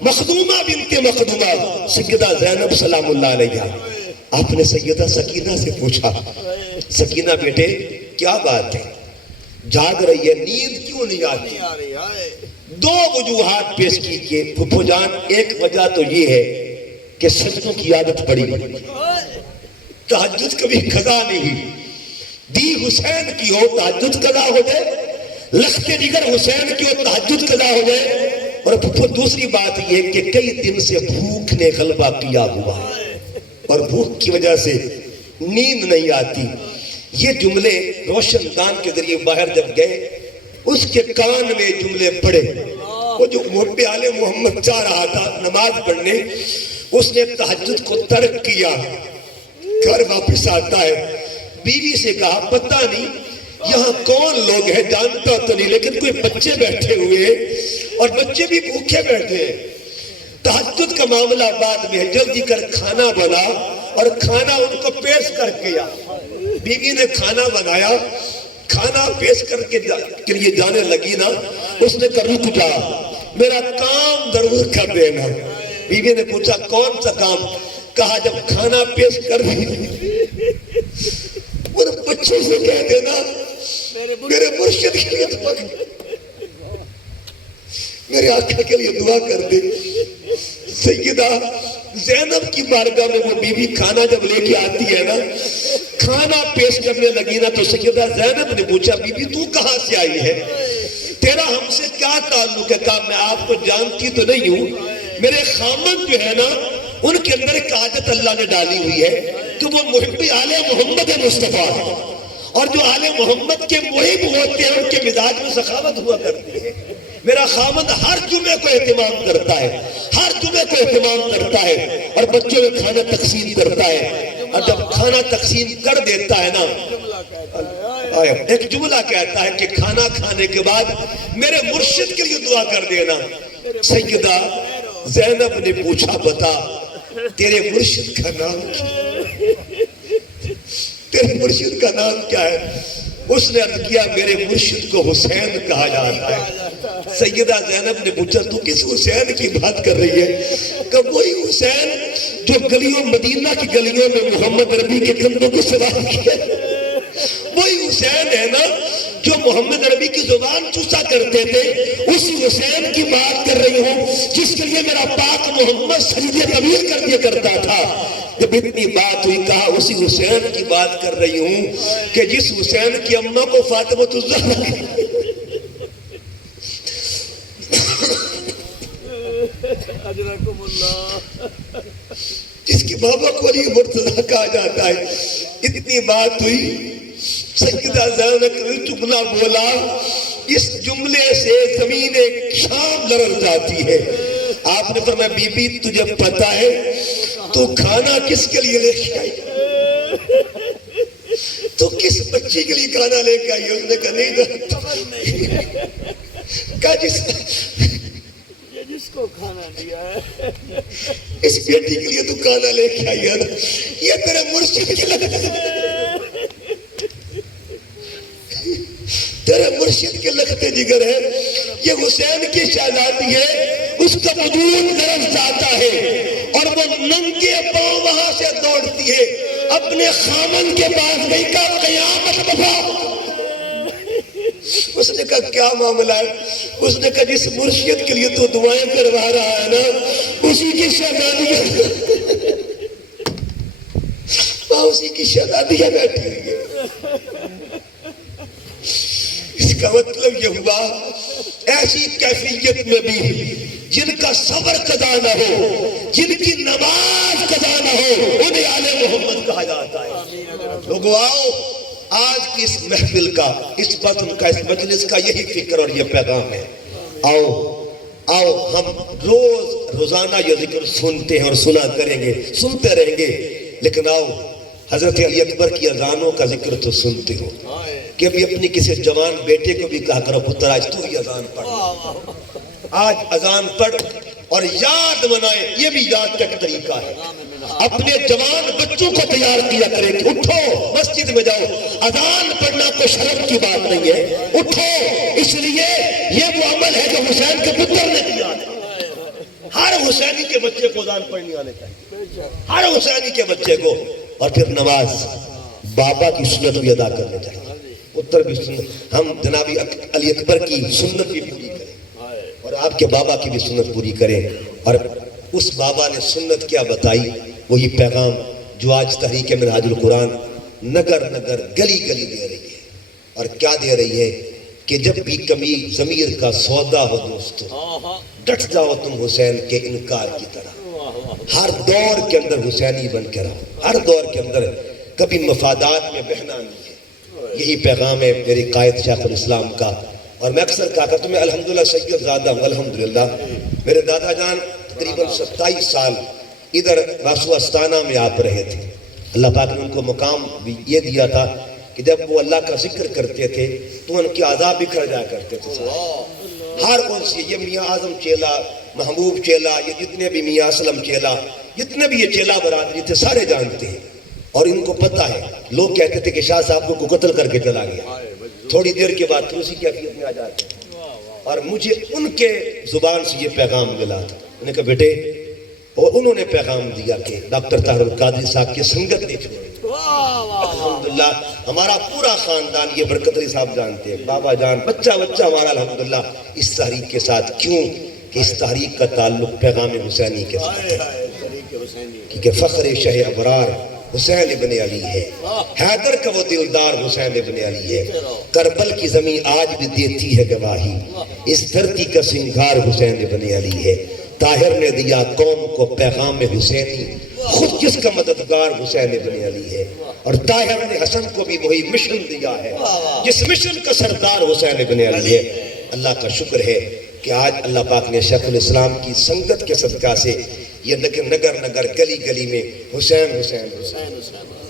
مخدومہ بنت مخدومہ سیدہ زینب سلام اللہ علیہ۔ آپ نے سیدہ سکینہ سے پوچھا سکینہ بیٹے کیا بات ہے، جاگ رہی ہے، نیند کیوں نہیں آتی؟ دو وجوہات پیش کی کہ پھپھو جان، ایک وجہ تو یہ ہے کہ سجدوں کی عادت پڑی، تہجد کبھی قضا نہیں ہوئی، دی حسین کی ہو تہجد قضا ہو جائے، لخت جگر حسین کی ہو تہجد قضا ہو جائے، اور پھپھو دوسری بات یہ کہ کئی دن سے بھوک نے غلبہ کیا ہوا ہے، اور بھوک کی وجہ سے نیند نہیں آتی۔ یہ جملے روشن دان کے ذریعے باہر جب گئے، اس کے کان میں جملے پڑے، وہ جو موٹے آل محمد چاہ رہا تھا نماز پڑھنے، اس نے تہجد کو ترک کیا، گھر واپس آتا ہے، بیوی سے کہا پتہ نہیں یہاں کون لوگ ہیں، جانتا تو نہیں، لیکن کوئی بچے بیٹھے ہوئے ہیں اور بچے بھی بھوکے بیٹھے ہیں، تہجد کا معاملہ بعد میں ہے، جلدی کر کھانا بنا، اور کھانا ان کو پیش کر کے بیوی نے کھانا بنایا، کھانا پیش کر کے لیے جانے لگی نا، اس نے کہا رک جا، میرا کام ضرور کر دینا۔ بیوی نے پوچھا کون سا کام؟ کہا جب کھانا پیش کر دی ان بچوں سے کہہ دینا میرے مرشد کے لیے دعا کر، میرے آقا کے لیے دعا کر دے۔ سیدہ زینب کی بارگاہ میں وہ بیوی کھانا جب لے کے آتی ہے نا، کھانا پیش کرنے لگی نا، تو سیدہ زینب نے پوچھا بی بی تو کہاں سے آئی ہے، تیرا ہم سے کیا تعلق ہے؟ کہا میں آپ کو جانتی تو نہیں ہوں، میرے خامن جو ہے نا ان کے اندر ایک عادت اللہ نے ڈالی ہوئی ہے کہ وہ محب آل محمد مصطفیٰ ہے، اور جو آل محمد کے محب ہوتے ہیں ان کے مزاج میں سخاوت ہوا کرتی ہے۔ میرا خامد ہر جمعے کو اہتمام کرتا ہے، ہر جمعے کو اہتمام کرتا ہے، اور بچوں میں کھانا تقسیم کرتا ہے، اور جب کھانا تقسیم کر دیتا ہے نا، ایک جملہ کہتا ہے کہ کھانا کھانے کے بعد میرے مرشد کے لیے دعا کر دینا۔ سیدہ زینب نے پوچھا بتا تیرے مرشد کا نام کیا؟ تیرے مرشد کا نام کیا ہے؟ اس نے عرض کیا میرے مرشد کو حسین کہا جاتا ہے۔ سیدہ زینب نے پوچھا تو کس حسین کی بات کر رہی ہے؟ کہ وہی حسین جو گلیوں مدینہ کی گلیوں میں محمد ربی کے کندھوں کو سوار کیا، وہ وہی حسین ہے نا جو محمد عربی کی زبان چوسا کرتے تھے، اسی حسین کی بات کر رہی ہوں جس کے لیے میرا پاک محمد سجدے کبیر کر دیا کرتا تھا۔ جب اتنی بات ہوئی کہا اسی حسین کی بات کر رہی ہوں کہ جس حسین کی اماں کو فاطمہ الزہرا اجرکم اللہ، جس کی بابا کو علی مرتضیٰ کہا جاتا ہے، اتنی بات ہوئی سیدہ زینب نے کبھی چکنا بولا، اس جملے سے زمین شام لرز جاتی ہے۔ آپ نے فرمایا بی بی تجھے پتا ہے تو کھانا کس کے لیے لے کے آئی، تو کس بچی کے لیے کھانا لے کے آئی؟ اس نے کہا نہیں کہا جس کو کھانا دیا ہے اس بیٹی کے لیے تو کھانا لے کے آئی ہے نا، یہ تیرے مرشد کی لگتا ہے، تیرے مرشد کے لختے جگر ہے، یہ حسین کی شہزادی ہے، اس کا وجود لرز جاتا ہے اور وہ ننگے پاؤں وہاں سے دوڑتی ہے، اپنے خامن کے پاس گئی کا قیامت بفا۔ اس نے کہا کیا معاملہ ہے؟ اس نے کہا جس مرشد کے لیے تو دعائیں کروا رہا ہے نا اسی کی شہزادی ہے، اسی کی شہزادی بیٹھی ہوئی ہے۔ اس کا مطلب یہ ہوا ایسی کیفیت میں بھی جن کا صبر قضا نہ ہو، جن کی نماز قضا نہ ہو، انہیں آل محمد کہا جاتا ہے۔ لوگوں آؤ، آج کی اس محفل کا، اس وطن کا، اس مجلس کا یہی فکر اور یہ پیغام ہے۔ آؤ ہم روزانہ یہ ذکر سنتے ہیں اور سنا کریں گے، سنتے رہیں گے، لیکن آؤ حضرت علی اکبر کی اذانوں کا ذکر تو سنتے ہو کہ ابھی اپنی کسی جوان بیٹے کو بھی کہا کرو پتر آج تو ہی اذان پڑھ، آج اذان پڑھ اور یاد منائے، یہ بھی یاد کا ایک طریقہ ہے۔ اپنے جوان بچوں کو تیار کیا کریں کہ اٹھو مسجد میں جاؤ، اذان پڑھنا کوئی شرم کی بات نہیں ہے، اٹھو، اس لیے یہ وہ عمل ہے جو حسین کے پتر نے کیا ہے۔ ہر حسینی کے بچے کو اذان پڑھنی آنے چاہیے، ہر حسینی کے بچے کو۔ اور پھر نماز بابا کی سنت بھی ادا کرنے چاہیے، پتر بھی سنت، ہم جناب علی اکبر کی سنت بھی پوری کریں اور آپ کے بابا کی بھی سنت پوری کریں۔ اور اس بابا نے سنت کیا بتائی، وہی پیغام جو آج تحریک منہاج القرآن نگر نگر گلی گلی دے رہی ہے۔ اور کیا دے رہی ہے کہ جب بھی کمی ضمیر کا سودا ہو دوستو، ڈٹ جاؤ تم حسین کے انکار کی طرح، ہر دور کے اندر حسینی بن کے رہو، ہر دور کے اندر کبھی مفادات میں بہنا نہیں ہے۔ یہی پیغام ہے میری قائد شیخ الاسلام کا۔ اور میں اکثر کہا کرتا ہوں میں الحمدللہ سید زادہ ہوں، الحمدللہ میرے دادا جان تقریباً 27 سال ادھر واسو استانہ میں آپ رہے تھے۔ اللہ پاک نے ان کو مقام بھی یہ دیا تھا کہ جب وہ اللہ کا ذکر کرتے تھے تو ان کے عذاب بکھر جایا کرتے تھے۔ ہر ان سے یہ میاں اعظم چیلا، محبوب چیلا، یہ جتنے بھی میاں اسلم چیلا، جتنے بھی یہ چیلا برادری تھے سارے جانتے ہیں اور ان کو پتہ ہے۔ لوگ کہتے تھے کہ شاہ صاحب کو قتل کر کے چلا گیا، تھوڑی دیر کے بعد پھر اسی کیفیت میں آ جاتے ہیں۔ اور مجھے ان کے زبان سے یہ پیغام ملا تھا، انہوں نے کہا بیٹے، اور انہوں نے پیغام دیا کہ ڈاکٹر طاہر القادری صاحب کی سنگت نہیں چھوڑی۔ الحمدللہ ہمارا پورا خاندان، یہ برکت علی صاحب جانتے ہیں، بابا جان، بچہ ہمارا الحمدللہ اس تحریک کے ساتھ، کیوں کہ اس تحریک کا تعلق پیغام حسینی کے ساتھ ہے، کیونکہ فخر شہ ابرار حسین ابن علی ہے، حیدر کا وہ دلدار حسین ابن علی ہے، کربل کی زمین آج بھی دیتی ہے گواہی، اس دھرتی کا سنگھار حسین ابن علی ہے، طاہر نے دیا قوم کو پیغام حسینی، خود جس کا مددگار حسین ابن علی ہے، اور طاہر نے حسن کو بھی وہی مشن دیا ہے جس مشن کا سردار حسین ابن علی ہے۔ اللہ کا شکر ہے کہ آج اللہ پاک نے شیخ الاسلام کی سنگت کے صدقہ سے یہ نگر نگر گلی گلی میں حسین حسین حسین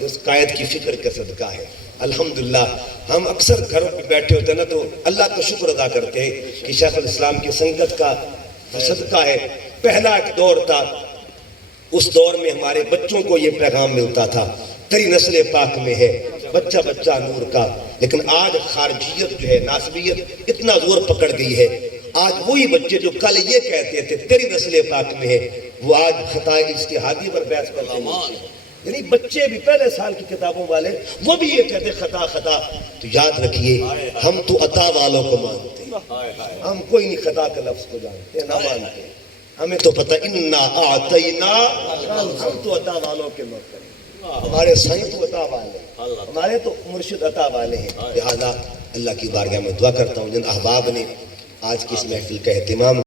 اس قائد کی فکر کا صدقہ ہے۔ الحمدللہ ہم اکثر گھروں پہ بیٹھے ہوتے ہیں نا تو اللہ کا شکر ادا کرتے ہیں کہ شیخ الاسلام کی سنگت کا صدقہ ہے۔ پہلا ایک دور تھا، اس دور میں ہمارے بچوں کو یہ پیغام ملتا تھا، تیری نسل پاک میں ہے بچہ بچہ نور کا، لیکن آج خارجیت جو ہے، ناسبیت اتنا زور پکڑ گئی ہے، آج وہی بچے جو کل یہ کہتے تھے تیری نسل پاک میں ہے، وہ آج خطائے اجتہادی پر بحث کرتے ہیں۔ یعنی بچے بھی پہلے سال کی کتابوں والے وہ بھی یہ کہتے خطا خطا. تو یاد رکھیے ہم تو عطا والوں کو مانتے ہیں، ہم کوئی نہیں خطا کا لفظ کو جانتے ہیں، نہ مانتے ہیں. ہمیں تو پتہ انا اعطینا. ہم تو عطا والوں کے لوگ کریں. ہمارے سائیں تو عطا والے ہیں، ہمارے تو مرشد عطا والے ہیں. لہذا اللہ کی بارگاہ میں دعا کرتا ہوں جن احباب نے آج کی اس محفل کا اہتمام